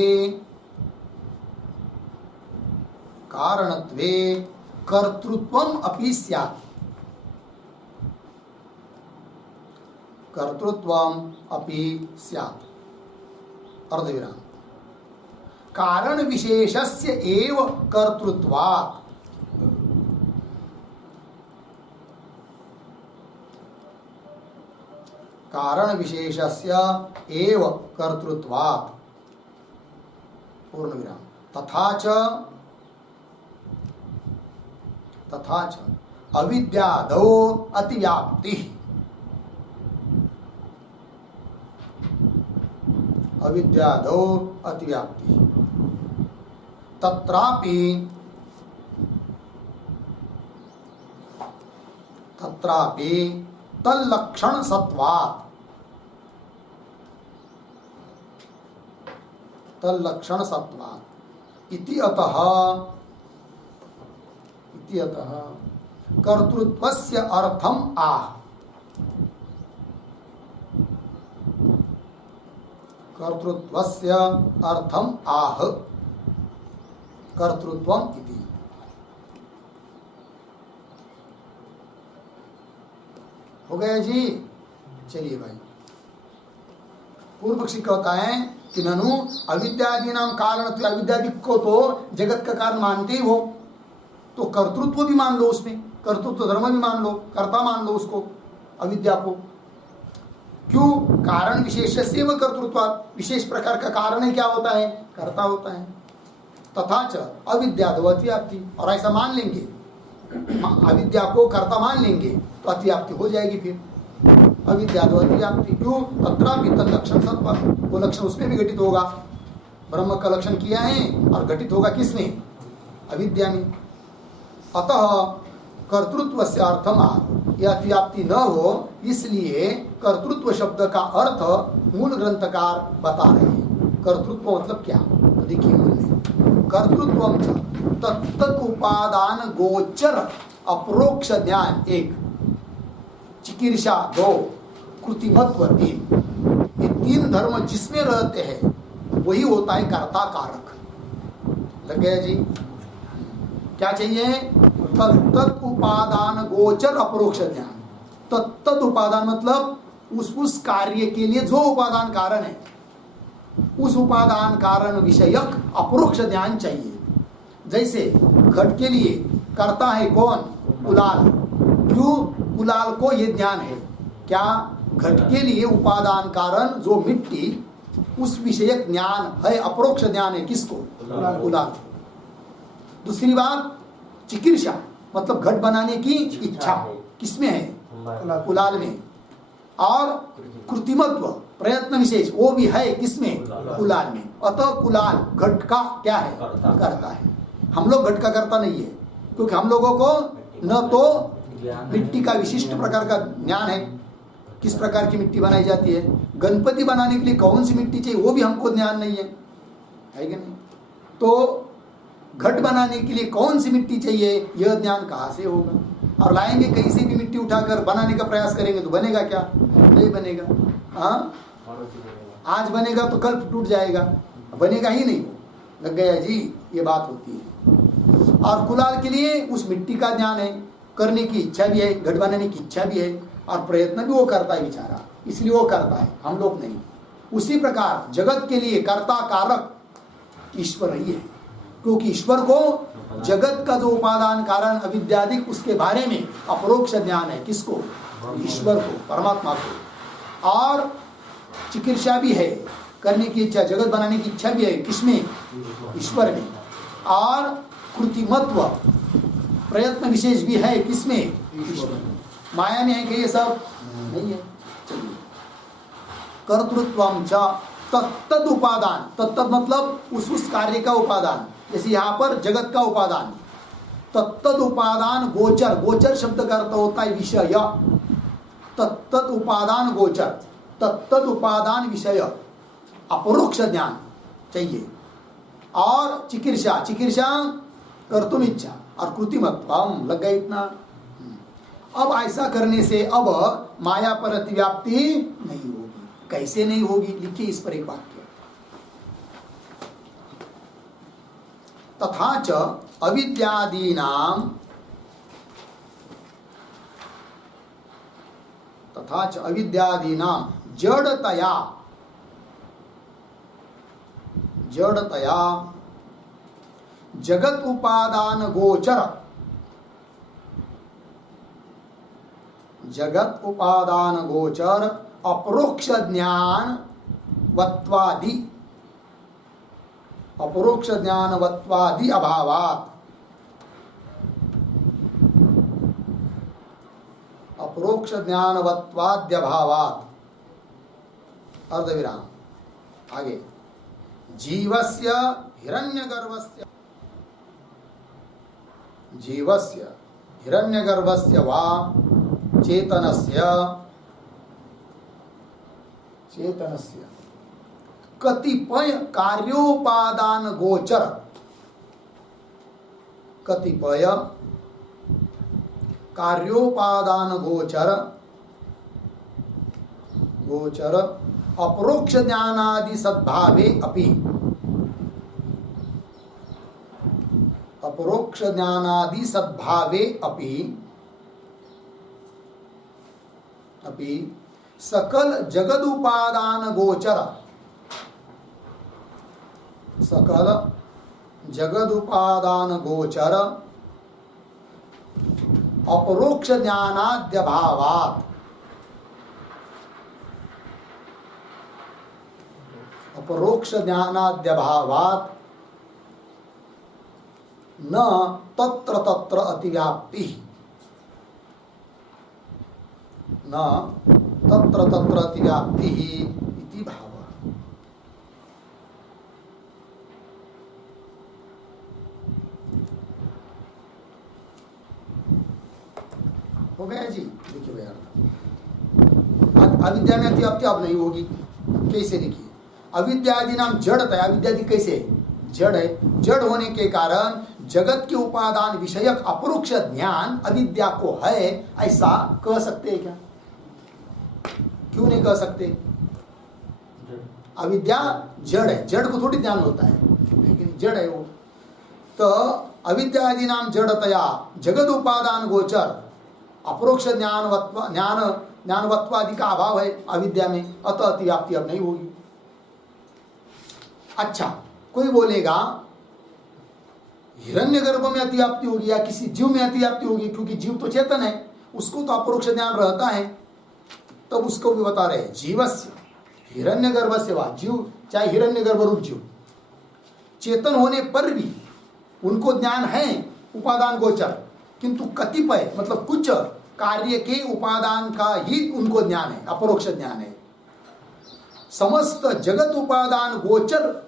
कर्तृत्वम अपि स्यात्, कर्तृत्वम अपि स्यात्, अर्धविराम। कारण विशेषस्य एव कर्तृत्वात्, कारण विशेषस्य एव कर्तृत्वात्, पूर्णविराम। तथा च अविद्यादौ अतिव्याप्ति, अविद्यादौ अतिव्याप्ति, तत्रापि तल्लक्षण सत्वात्, तल्लक्षण सत्वात् इति अतः कर्तृत्वस्य अर्थम आह, कर्तृत्वस्य अर्थम आह कर्तृत्वम इति। हो गया जी? चलिए भाई, पूर्व पक्षी कहता है कि ननु अविद्यादि नाम कारण, तो अविद्यादि को तो जगत का कारण मानते ही हो, तो कर्तृत्व भी मान लो, उसमें कर्तृत्व धर्म भी मान लो, कर्ता मान लो उसको, अविद्या को। क्यों? कारण विशेष से वह कर्तृत्व, विशेष प्रकार का कारण है, क्या होता है? कर्ता होता है। तथा च अविद्या तो अतिव्याप्ति, और ऐसा मान लेंगे, अविद्या को कर्ता मान लेंगे तो अतिव्याप्ति हो जाएगी। फिर अविद्या तो अतिव्याप्ति, क्यों? तत्रापि तल्लक्षण सत्व, वो लक्षण उसमें भी घटित होगा। ब्रह्म का लक्षण किया है और घटित होगा किसमें? अविद्या में। अतः कर्तृत्व से अर्थम आह, यह अतिव्याप्ति न हो, इसलिए कर्तृत्व शब्द का अर्थ मूल ग्रंथकार बता रहे हैं। कर्तृत्व मतलब क्या? तो देखिए मूल में, कर्तृत्वम च तत्त उपादान गोचर अपरोक्ष ज्ञान एक, चिकीर्षा दो, कृतिमत्व तीन, ये तीन धर्म जिसमें रहते हैं वही होता है कर्ता कारक। लग गया जी? क्या चाहिए? तत्त उपादान गोचर अपरोक्ष ज्ञान। तत्त उपादान मतलब उस कार्य के लिए जो उपादान कारण है, उस उपादान कारण विषयक अपरोक्ष ज्ञान चाहिए। जैसे घट के लिए कर्ता है कौन? कुलाल। क्यों? कुलाल को ये ज्ञान है क्या? घट के लिए उपादान कारण जो मिट्टी, उस विषयक ज्ञान है, अपरोक्ष ज्ञान है किसको? कुलाल। दूसरी बात चिकीर्षा, मतलब घट बनाने की इच्छा किसमें है? कुलाल में। और कृत्रिमत्व प्रयत्न विशेष वो भी है किसमें? कुलाल में। अतः कुलाल घट का क्या है? करता है। हम लोग घट का करता नहीं है, क्योंकि हम लोगों को न तो मिट्टी का विशिष्ट प्रकार का ज्ञान है, किस प्रकार की मिट्टी बनाई जाती है, गणपति बनाने के लिए कौन सी मिट्टी चाहिए वो भी हमको ज्ञान नहीं है कि नहीं? तो घट बनाने के लिए कौन सी मिट्टी चाहिए यह ज्ञान कहाँ से होगा? और लाएंगे कहीं से भी मिट्टी उठाकर बनाने का प्रयास करेंगे तो बनेगा क्या? नहीं बनेगा। हाँ, आज बनेगा तो कल टूट जाएगा, बनेगा ही नहीं। लग गया जी, ये बात होती है। और कुलाल के लिए उस मिट्टी का ज्ञान है, करने की इच्छा भी है, घट बनाने की इच्छा भी है, और प्रयत्न भी वो करता है बेचारा, इसलिए वो करता है, हम लोग नहीं। उसी प्रकार जगत के लिए कर्ता ईश्वर ही है, क्योंकि ईश्वर को जगत का जो उपादान कारण अविद्यादिक उसके बारे में अपरोक्ष ज्ञान है। किसको? ईश्वर को, परमात्मा को। और चिकित्सा भी है, करने की इच्छा, जगत बनाने की इच्छा भी है, किसमें? ईश्वर में। और कृत्रिमत्व प्रयत्न विशेष भी है, किसमें? ईश्वर में। माया में है कि ये सब नहीं है। चलिए, कर्तृत्वम च तत्तद उपादान, तत्तद मतलब उस कार्य का उपादान, जैसे यहाँ पर जगत का उपादान। तत्तद उपादान गोचर, गोचर शब्द का अर्थ होता है विषय। तत्तद उपादान गोचर, तत्तद उपादान विषय, अपरोक्ष ज्ञान चाहिए। और चिकित्सा, चिकित्सा कर्तुम इच्छा, और कृत्रिमत्व लग गया इतना। अब ऐसा करने से अब माया पर अतिव्याप्ति नहीं होगी। कैसे नहीं होगी? लिखिए इस पर एक वाक्य। तथा च अविद्यादीनां, तथा च अविद्यादीनां जड़तया, जड़तया जगत उपादान गोचर, जगत उपादान गोचर अपरोक्ष ज्ञान वत्वादि, अपरोक्ष ज्ञान वत्वादि अभावात्, अपरोक्ष ज्ञान वत्वाद्यभावात्, अर्धविराम। आगे, जीवस्य हिरण्यगर्भस्य, जीवस्य हिरण्यगर्भस्य वा चेतनस्य, चेतनस्य कतिपय कार्योपादान गोचर, कतिपय कार्योपादान गोचर, गोचर अपरोक्ष ज्ञानादि सद्भावे अपि, अपरोक्ष ज्ञानादि सद्भावे अपि, अपि सकल जगद उपादान गोचर, सकल जगद उपादान गोचर अपरोक्ष ज्ञानाद्यभावात्, अपरोक्ष ज्ञानाद्यभावात् न तत्र तत्र अतिव्याप्ति, न तत्र तत्र अतिव्याप्ति इति भाव। हो गया जी? देखिए भैया, अविद्या में अतिव्याप्ति अब नहीं होगी। कैसे? देखिए, अविद्यादि नाम जड़ता है। अविद्यादि कैसे? जड़ है। जड़ होने के कारण जगत के उपादान विषयक अपरोक्ष ज्ञान अविद्या को है, ऐसा कह सकते हैं क्या? क्यों नहीं कह सकते? अविद्या जड़ है, जड़ को थोड़ी ज्ञान होता है, लेकिन जड़ है वो। तो अविद्यादि नाम जड़तया जगत उपादान गोचर अपरोक्ष ज्ञानवत्वादि का अभाव है अविद्या में, अतः अतिव्याप्ति अब नहीं होगी। अच्छा, कोई बोलेगा हिरण्यगर्भ में अतिव्याप्ति होगी या किसी जीव में अतिव्याप्ति होगी, क्योंकि जीव तो चेतन है, उसको तो अपरोक्ष ज्ञान रहता है। तब उसको भी बता रहे, जीवस्य हिरण्यगर्भस्य वा, जीव चाहे हिरण्यगर्भ रूप जीव चेतन होने पर भी उनको ज्ञान है उपादान गोचर, किंतु कतिपय मतलब कुछ कार्य के उपादान का ही उनको ज्ञान है, अपरोक्ष ज्ञान है। समस्त जगत उपादान गोचर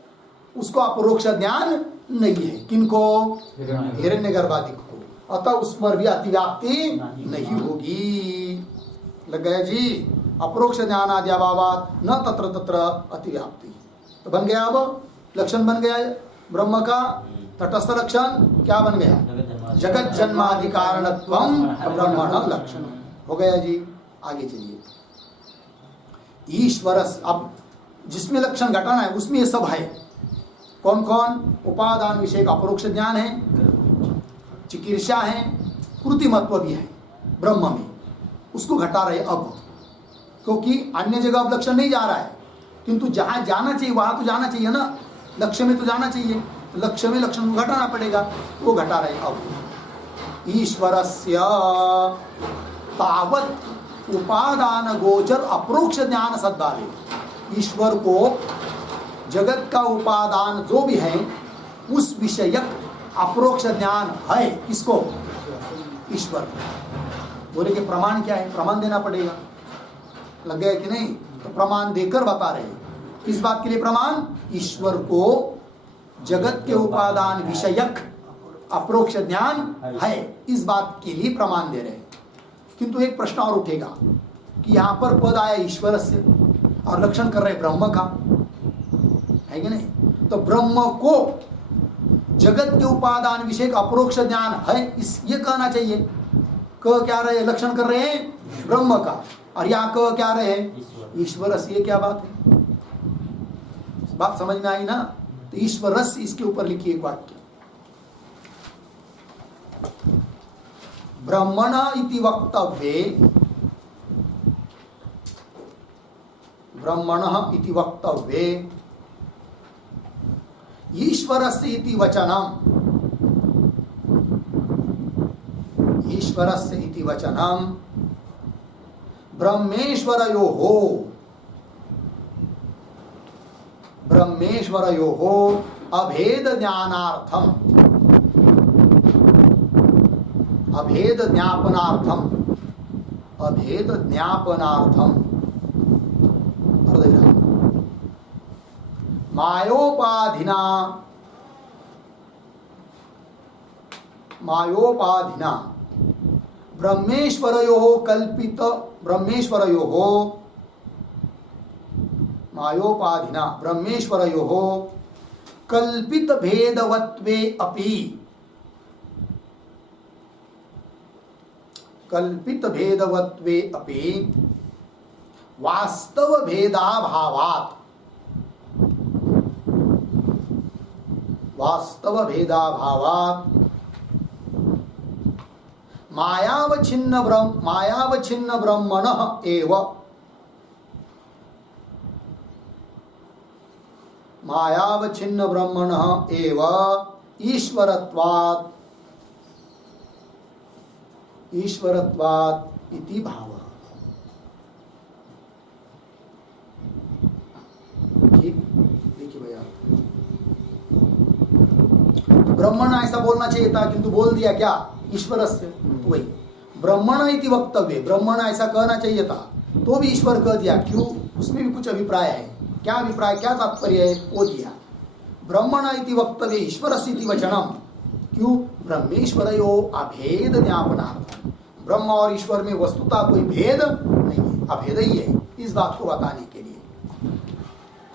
उसको अपरोक्ष ज्ञान नहीं है। किनको? हिरण्यगर्भादि को। अतः उस पर भी अतिव्याप्ति नहीं होगी। लग गया जी? अपरोक्ष ज्ञान आदि अभावात न तत्र तत्र अतिव्याप्ति। तो बन गया, अब लक्षण बन गया है ब्रह्म का। तटस्थ लक्षण क्या बन गया? जगत जन्मादि कारणत्वम ब्रह्मण लक्षण हो गया जी। आगे चलिए। ईश्वर, अब जिसमें लक्षण घटाना है उसमें ये सब है। कौन कौन? उपादान विषय का अपरोक्ष ज्ञान है, चिकीर्षा है, कृतिमत्व भी है ब्रह्म में, उसको घटा रहे अब। क्योंकि अन्य जगह अब लक्षण नहीं जा रहा है, किंतु जहां जाना चाहिए वहां तो जाना चाहिए ना, लक्ष्य में तो जाना चाहिए। तो लक्ष्य में लक्षण को घटाना पड़ेगा, वो घटा रहे अब। ईश्वरस्य तावत उपादान गोचर अपरोक्ष ज्ञान सद्भावे। ईश्वर को जगत का उपादान जो भी है उस विषयक अपरोक्ष ज्ञान है। किसको? ईश्वर। बोले कि प्रमाण क्या है? प्रमाण देना पड़ेगा। लग गया कि नहीं? तो प्रमाण देकर बता रहे। किस बात के लिए प्रमाण? ईश्वर को जगत के उपादान विषयक अपरोक्ष ज्ञान है, इस बात के लिए प्रमाण दे रहे। किंतु एक प्रश्न और उठेगा कि यहां पर पद आया ईश्वर से और लक्षण कर रहे ब्रह्म का, है कि नहीं? तो ब्रह्म को जगत के उपादान विषय का अपरोक्ष ज्ञान है, इस ये कहना चाहिए। क क्या रहे? लक्षण कर रहे हैं ब्रह्म का, और यहाँ क क्या रहे हैं? ईश्वर से। ये क्या बात है? बात समझ में आई ना? तो ईश्वर से इसके ऊपर लिखिए एक वाक्य। ब्रह्मण इति वक्तव्ये, ब्रह्मण इति वक्तव्ये ईश्वरस्य इति वचनम, ईश्वरस्य इति वचनम ब्रह्मेश्वरयोः, ब्रह्मेश्वरयोः अभेद ज्ञानार्थम, अभेद ज्ञापनार्थम, अभेद ज्ञापनार्थम मायोपाधिना, मायोपाधिना ब्रह्मेश्वरयोः कल्पित, ब्रह्मेश्वरयोः मायोपाधिना ब्रह्मेश्वरयोः कल्पित भेदवत्वे अपि, कल्पित भेदवत्वे अपि वास्तव भेदाभावात्, वास्तव भेदाभावात् मायावच्छिन्न ब्रह्म, मायावच्छिन्न ब्रह्मणः एव, मायावच्छिन्न ब्रह्मणः एव ईश्वरत्वात्, ईश्वरत्वात् इति भावः। ठीक, देखिए भैया, तो ब्रह्मण ऐसा बोलना चाहिए था, किंतु बोल दिया क्या? ईश्वर से। तो वही ब्रह्मण इति वक्तव्य, ब्रह्मण ऐसा कहना चाहिए था, तो भी ईश्वर कह दिया। क्यों? उसमें भी कुछ अभिप्राय है। क्या अभिप्राय, क्या तात्पर्य है, वो दिया। ब्रह्मण इति वक्तव्य ईश्वरस्य इति वचनम। क्यों? ब्रह्मेश्वरयो अभेद ज्ञापनार्थम, ब्रह्म और ईश्वर में वस्तुता कोई भेद नहीं है, अभेद ही है, इस बात को बताने के लिए।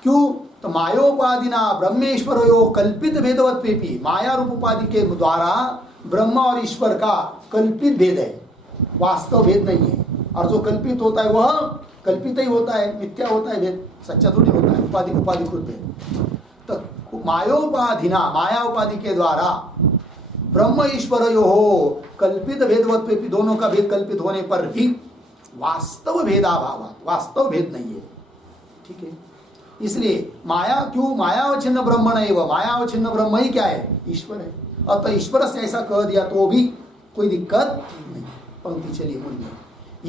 क्यों? तो मायोपाधिना ब्रह्मेश्वरयो कल्पित भेदवत्वेपि, माया रूप उपाधि के द्वारा ब्रह्म और ईश्वर का कल्पित भेद है, वास्तव भेद नहीं है। और जो कल्पित होता है वह कल्पित ही होता है, मिथ्या होता है, भेद सच्चा थोड़ी होता है, उपाधि उपाधिकृत भेद। तो मायोपाधिना, माया उपाधि के द्वारा ब्रह्म ईश्वरयोः कल्पित भेदवत्वेपि, दोनों का भेद कल्पित होने पर भी वास्तव भेदाभावात्, वास्तव भेद नहीं है। ठीक है, इसलिए माया, क्यों? मायावच्छिन्न ब्रह्मण एव, मायावच्छिन्न ब्रह्म ही क्या है? ईश्वर है। अतः ईश्वर से ऐसा कह दिया तो भी कोई दिक्कत नहीं। पंक्ति चलिए मूल में,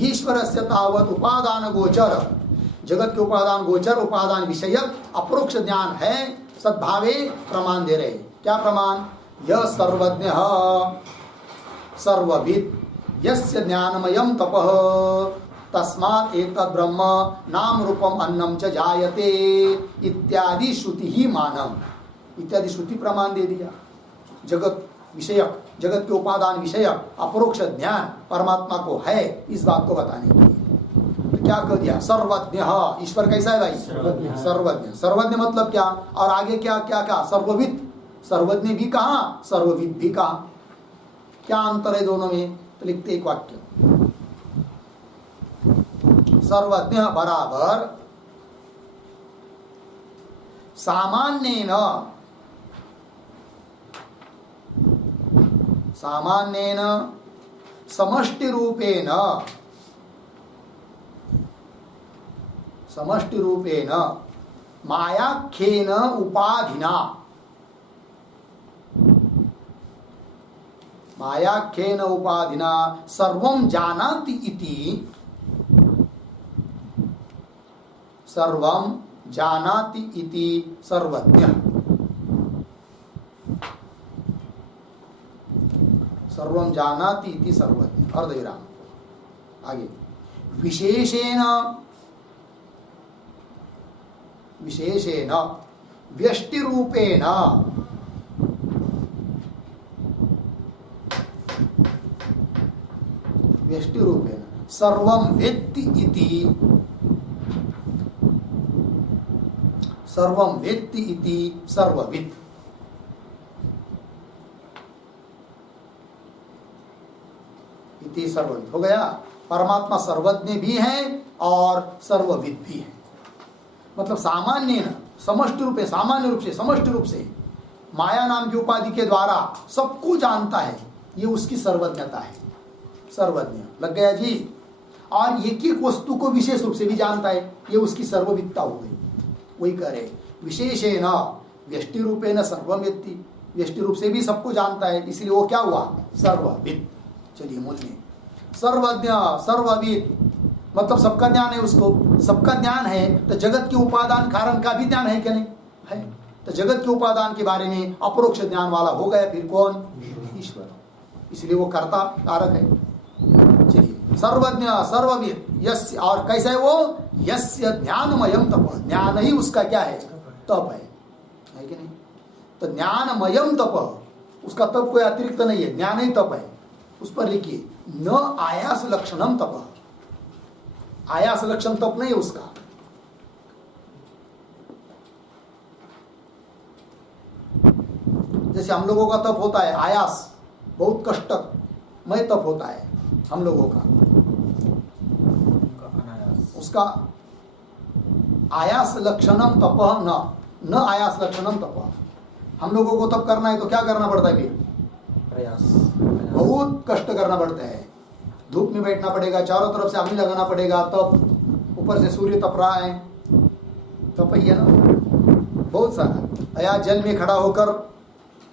ईश्वर से तावत उपादान गोचर, जगत के उपादान गोचर, उपादान विषयक अपरोक्ष ज्ञान है सद्भावे, प्रमाण दे रहे। क्या प्रमाण? यह सर्वज्ञ सर्वविद यस्य ज्ञानमयम तपः तस्मात् एतद् ब्रह्म नाम रूपम अन्नम च जायते इत्यादि श्रुति ही मानम। इत्यादि श्रुति प्रमाण दे दिया। जगत विषयक, जगत के उपादान विषयक अपरोक्ष ज्ञान परमात्मा को है, इस बात को बताने के लिए। तो क्या कह दिया? सर्वज्ञ। ईश्वर कैसा है भाई? सर्वज्ञ। सर्वज्ञ मतलब क्या? और आगे क्या क्या कहा? सर्वविद। सर्वज्ञ भी कहा, सर्वविद भी कहा। क्या अंतर है दोनों में? तो लिखते एक वाक्य, सर्वज्ञ बराबर सामान्येन, सामान्येन समष्टि रूपेण, समष्टि रूपेण मायाख्येन उपाधिना, मायाख्येन उपाधिना सर्वं जानाति इति, सर्वं जानाति इति सर्वज्ञ। सर्वं जानाति इति सर्वज्ञ। अर्धविराम। आगे विशेषेण, विशेषेण व्यष्टि रूपेण, व्यष्टि रूपेण सर्वं वेत्ति इति, सर्वं वेत्ति इति सर्वविद। इति सर्वविद हो गया। परमात्मा सर्वज्ञ भी है और सर्वविद भी है। मतलब सामान्य न, समष्टि रूप, सामान्य रूप से, समष्टि रूप से माया नाम की उपाधि के द्वारा सबको जानता है, ये उसकी सर्वज्ञता है। सर्वज्ञ लग गया जी। और एक एक वस्तु को विशेष रूप से भी जानता है, ये उसकी सर्वविदता हो गई। वही करे विशेषेण व्यष्टि रूपेण सर्वं वेत्ति, व्यष्टि रूप से भी सबको जानता है, इसलिए वो क्या हुआ? सर्वविद। चलिए मूल में सर्वज्ञ सर्वविद मतलब सबका ज्ञान है उसको। सबका ज्ञान है तो जगत के उपादान कारण का भी ज्ञान है क्या? नहीं है। तो जगत के उपादान के बारे में अपरोक्ष ज्ञान वाला हो गया फिर कौन? ईश्वर। इसलिए वो कर्ता कारक है। चलिए सर्वज्ञ सर्वविद यस्य, और कैसा है वो? यस्य ज्ञानमयम तप, ज्ञान ही उसका क्या है? तप है कि नहीं? तो ज्ञानमयम तप, उसका तप कोई अतिरिक्त नहीं है, ज्ञान ही तप है। उस पर लिखिए न आयास लक्षणम तप, आयास लक्षण तप नहीं उसका। जैसे हम लोगों का तप होता है आयास, बहुत कष्टमय तप होता है हम लोगों का, उसका आयास लक्षणम तप न आयास लक्षणम तप। हम लोगों को तप करना है तो क्या करना पड़ता है? फिर प्रयास, बहुत कष्ट करना पड़ता है। धूप में बैठना पड़ेगा, चारों तरफ से अग्नि लगाना पड़ेगा, तप, ऊपर से सूर्य तप रहा है, तप ही है ना बहुत सारा। या जल में खड़ा होकर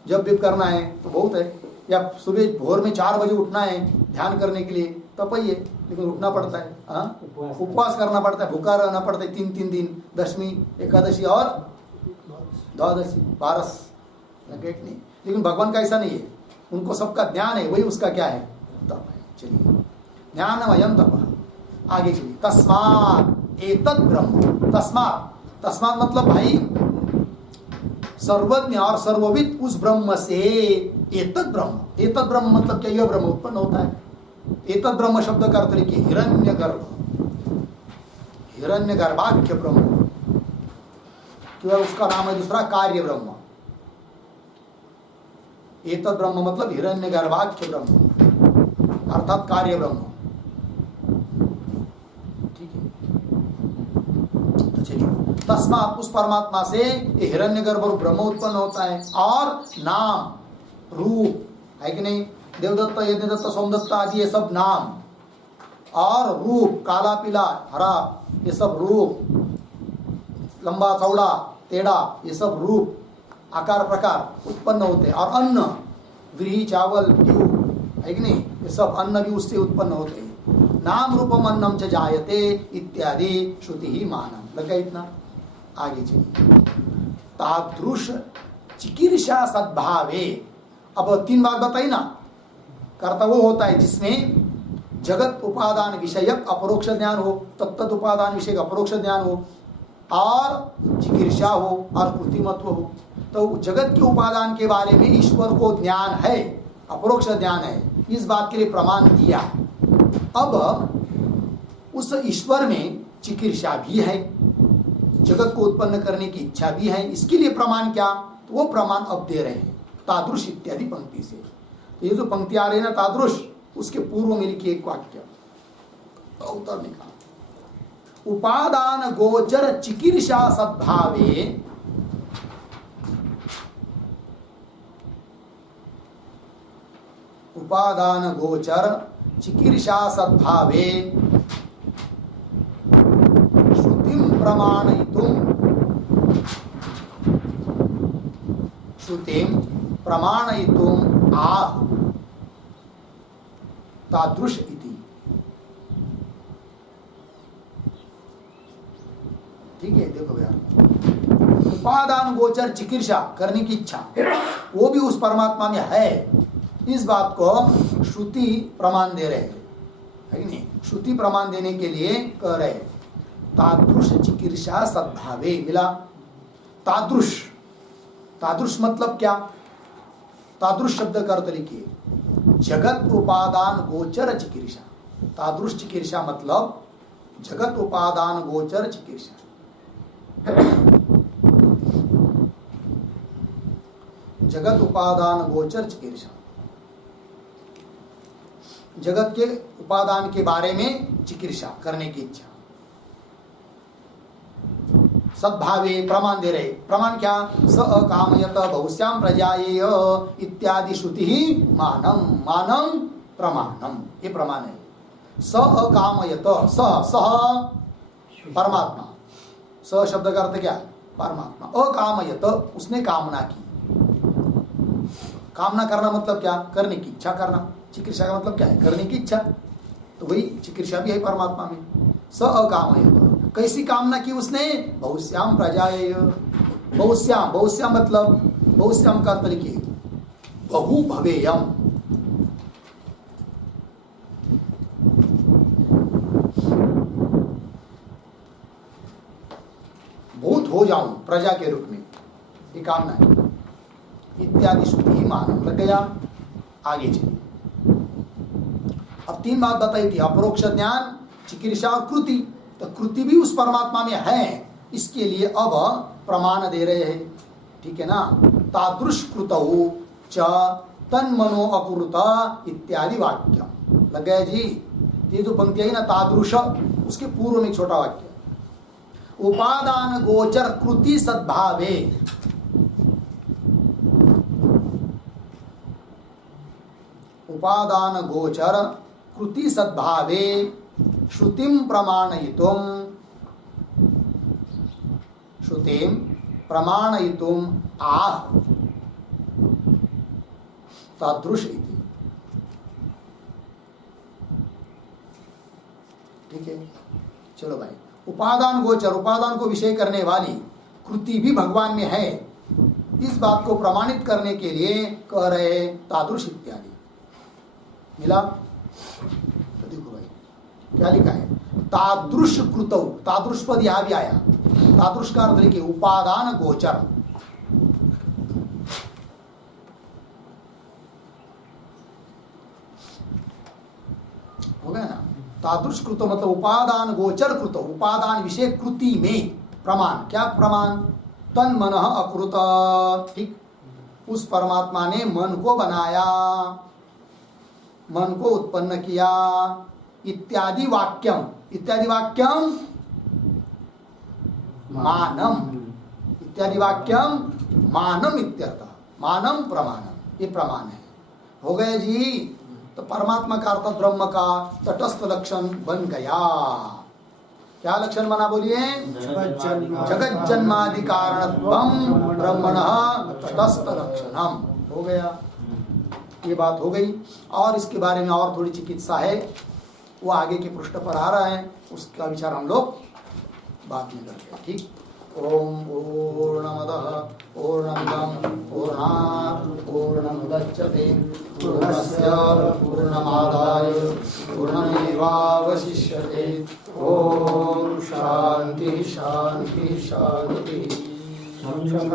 जब भी करना है तो बहुत है। या सुबह भोर में 4 बजे उठना है ध्यान करने के लिए, तप ही है, लेकिन उठना पड़ता है। उपवास करना पड़ता है, भूखा रहना पड़ता है 3 दिन, दशमी, एकादशी और द्वादशी, 12 नहीं। लेकिन भगवान का ऐसा नहीं है, उनको सबका ज्ञान है, वही उसका क्या है? तप है। चलिए ज्ञानमयम तप। आगे चलिए तस्मात् एतद् ब्रह्म। तस्मात्, तस्मात् मतलब भाई सर्वज्ञ और सर्वविद उस ब्रह्म से, एतद् ब्रह्म, एतद् ब्रह्म मतलब क्या? यह ब्रह्म उत्पन्न होता है। एतद् ब्रह्म शब्द का अर्थ लिखिए हिरण्यगर्भ, हिरण्यगर्भाख्य ब्रह्म, क्यों? उसका नाम है दूसरा कार्य ब्रह्म। एतद् ब्रह्म मतलब हिरण्यगर्भाख्य ब्रह्म अर्थात कार्य ब्रह्म। ठीक है, तो चलिए तस्मात् उस परमात्मा से ये हिरण्यगर्भ और ब्रह्म उत्पन्न होता है। और नाम रूप है कि नहीं? देवदत्त, यज्ञदत्त, सोमदत्त आदि ये सब नाम, और रूप काला पीला हरा ये सब रूप, लंबा चौड़ा टेढ़ा ये सब रूप आकार प्रकार उत्पन्न होते हैं। और अन्न, व्रीहि चावल गेहूं है कि नहीं, ये सब अन्न भी उससे उत्पन्न होते हैं। नाम रूपम अन्नम च जायते इत्यादि श्रुति ही मानम। लगा इतना? आगे चलिए तादृश चिकीर्षा सद्भावे। अब 3 बात बताई ना, कर्ता वो होता है जिसमें जगत उपादान विषयक अपरोक्ष ज्ञान हो, तत्त उपादान विषयक अपरोक्ष ज्ञान हो, और चिकीर्षा हो और कृतिमत्व हो। तो जगत के उपादान के बारे में ईश्वर को ज्ञान है, अपरोक्ष ज्ञान है, इस बात के लिए प्रमाण दिया। अब उस ईश्वर में चिकीर्षा भी है, जगत को उत्पन्न करने की इच्छा भी है, इसके लिए प्रमाण क्या? तो वो प्रमाण अब दे रहे हैं तादृश इत्यादि पंक्ति से। तो ये जो पंक्ति आ रही है ना तादृश, उसके पूर्व में लिखिए एक वाक्य उत्तर निकाल। उपादान गोचर चिकीर्षा सद्भावे उपादान गोचर चिकीर्षा सद्भावे श्रुतिं प्रमाणयितुम् आह तादृश इति। ठीक है, देखो यार, उपादान गोचर चिकीर्षा करने की इच्छा वो भी उस परमात्मा में है, इस बात को श्रुति प्रमाण दे रहे हैं, है कि नहीं? श्रुति प्रमाण देने के लिए कह रहे तादृश चिकीर्षा सद्भावे। मिला तादृश, तादृश मतलब क्या? तादृश शब्द का अर्थ लिखिए जगत उपादान गोचर चिकीर्षा। तादृश चिकीर्षा मतलब जगत उपादान गोचर चिकीर्षा। जगत उपादान गोचर चिकीर्षा, जगत के उपादान के बारे में चिकीर्षा करने की इच्छा। सद्भावे प्रमाण दे रहे, प्रमाण क्या? स अकामयत बहुश्याम प्रजायेय इत्यादि श्रुति ही मानम, मानम प्रमाणम, ये प्रमाण है। स अकामयत, सह परमात्मा, स शब्द का अर्थ क्या? परमात्मा। अकामयत, उसने कामना की। कामना करना मतलब क्या? करने की इच्छा करना। चिकीर्षा का मतलब क्या है? करने की इच्छा। तो वही चिकीर्षा भी है परमात्मा में। स अकामयत, कैसी कामना की उसने? बहुश्याम प्रजाएय। बहुश्याम, बहुश्याम मतलब, बहुश्याम का अर्थ लिखिए बहु भवेयम। बहुत हो जाऊं प्रजा के रूप में, ये कामना है। इत्यादि श्रुति ही मानव लग गया। आगे चलिए, अब तीन बात बताई थी, अपरोक्ष ज्ञान, चिकीर्षा और कृति। तो कृति भी उस परमात्मा में है, इसके लिए अब प्रमाण दे रहे हैं। ठीक है ना? तादृश कृतौ च तन्मनो अकुरुत इत्यादि वाक्यम लग गया जी। ये जो पंक्ति आई ना तादृश, उसके पूर्व में छोटा वाक्य उपादान गोचर कृति सद्भावे। उपादान गोचर कृति सद्भावे श्रुतिं प्रमाणयितुम् आह तादृश इति। ठीक है, चलो भाई। उपादान गोचर, उपादान को विषय करने वाली कृति भी भगवान में है, इस बात को प्रमाणित करने के लिए कह रहे तादृश इत्यादि। मिला? तो देखो भाई क्या लिखा है, तादृश कृतौ, तादृश पद यहां भी आया। तादृश का अर्थ लिखिए उपादान गोचर। हो गया ना? तादृश कृतो मतलब उपादान गोचर कृतो, उपादान विषय कृति में प्रमाण। क्या प्रमाण? तन मन अकृत। ठीक, उस परमात्मा ने मन को बनाया, मन को उत्पन्न किया। इत्यादि वाक्यम, इत्यादि वाक्यम मानम, इत्यादि वाक्यम मानम इत्यर्थ। मानम प्रमाणम, ये प्रमाण है। हो गया जी। तो परमात्मा का अर्थ ब्रह्म का तटस्थ लक्षण बन गया। क्या लक्षण बना बोलिए? जगत जन्मादि कारणत्वम ब्रह्मणः तटस्थ लक्षणम। हो गया, ये बात हो गई। और इसके बारे में और थोड़ी चिकित्सा है, वो आगे के पृष्ठ पर आ रहा है, उसका विचार हम लोग बाद में करते हैं। ठीक। ओम पूर्णमदः पूर्णमिदं पूर्णात् पूर्णमुदच्यते पूर्णस्य पूर्णमादाय पूर्णमेवावशिष्यते। ओम शांति शांति शांति।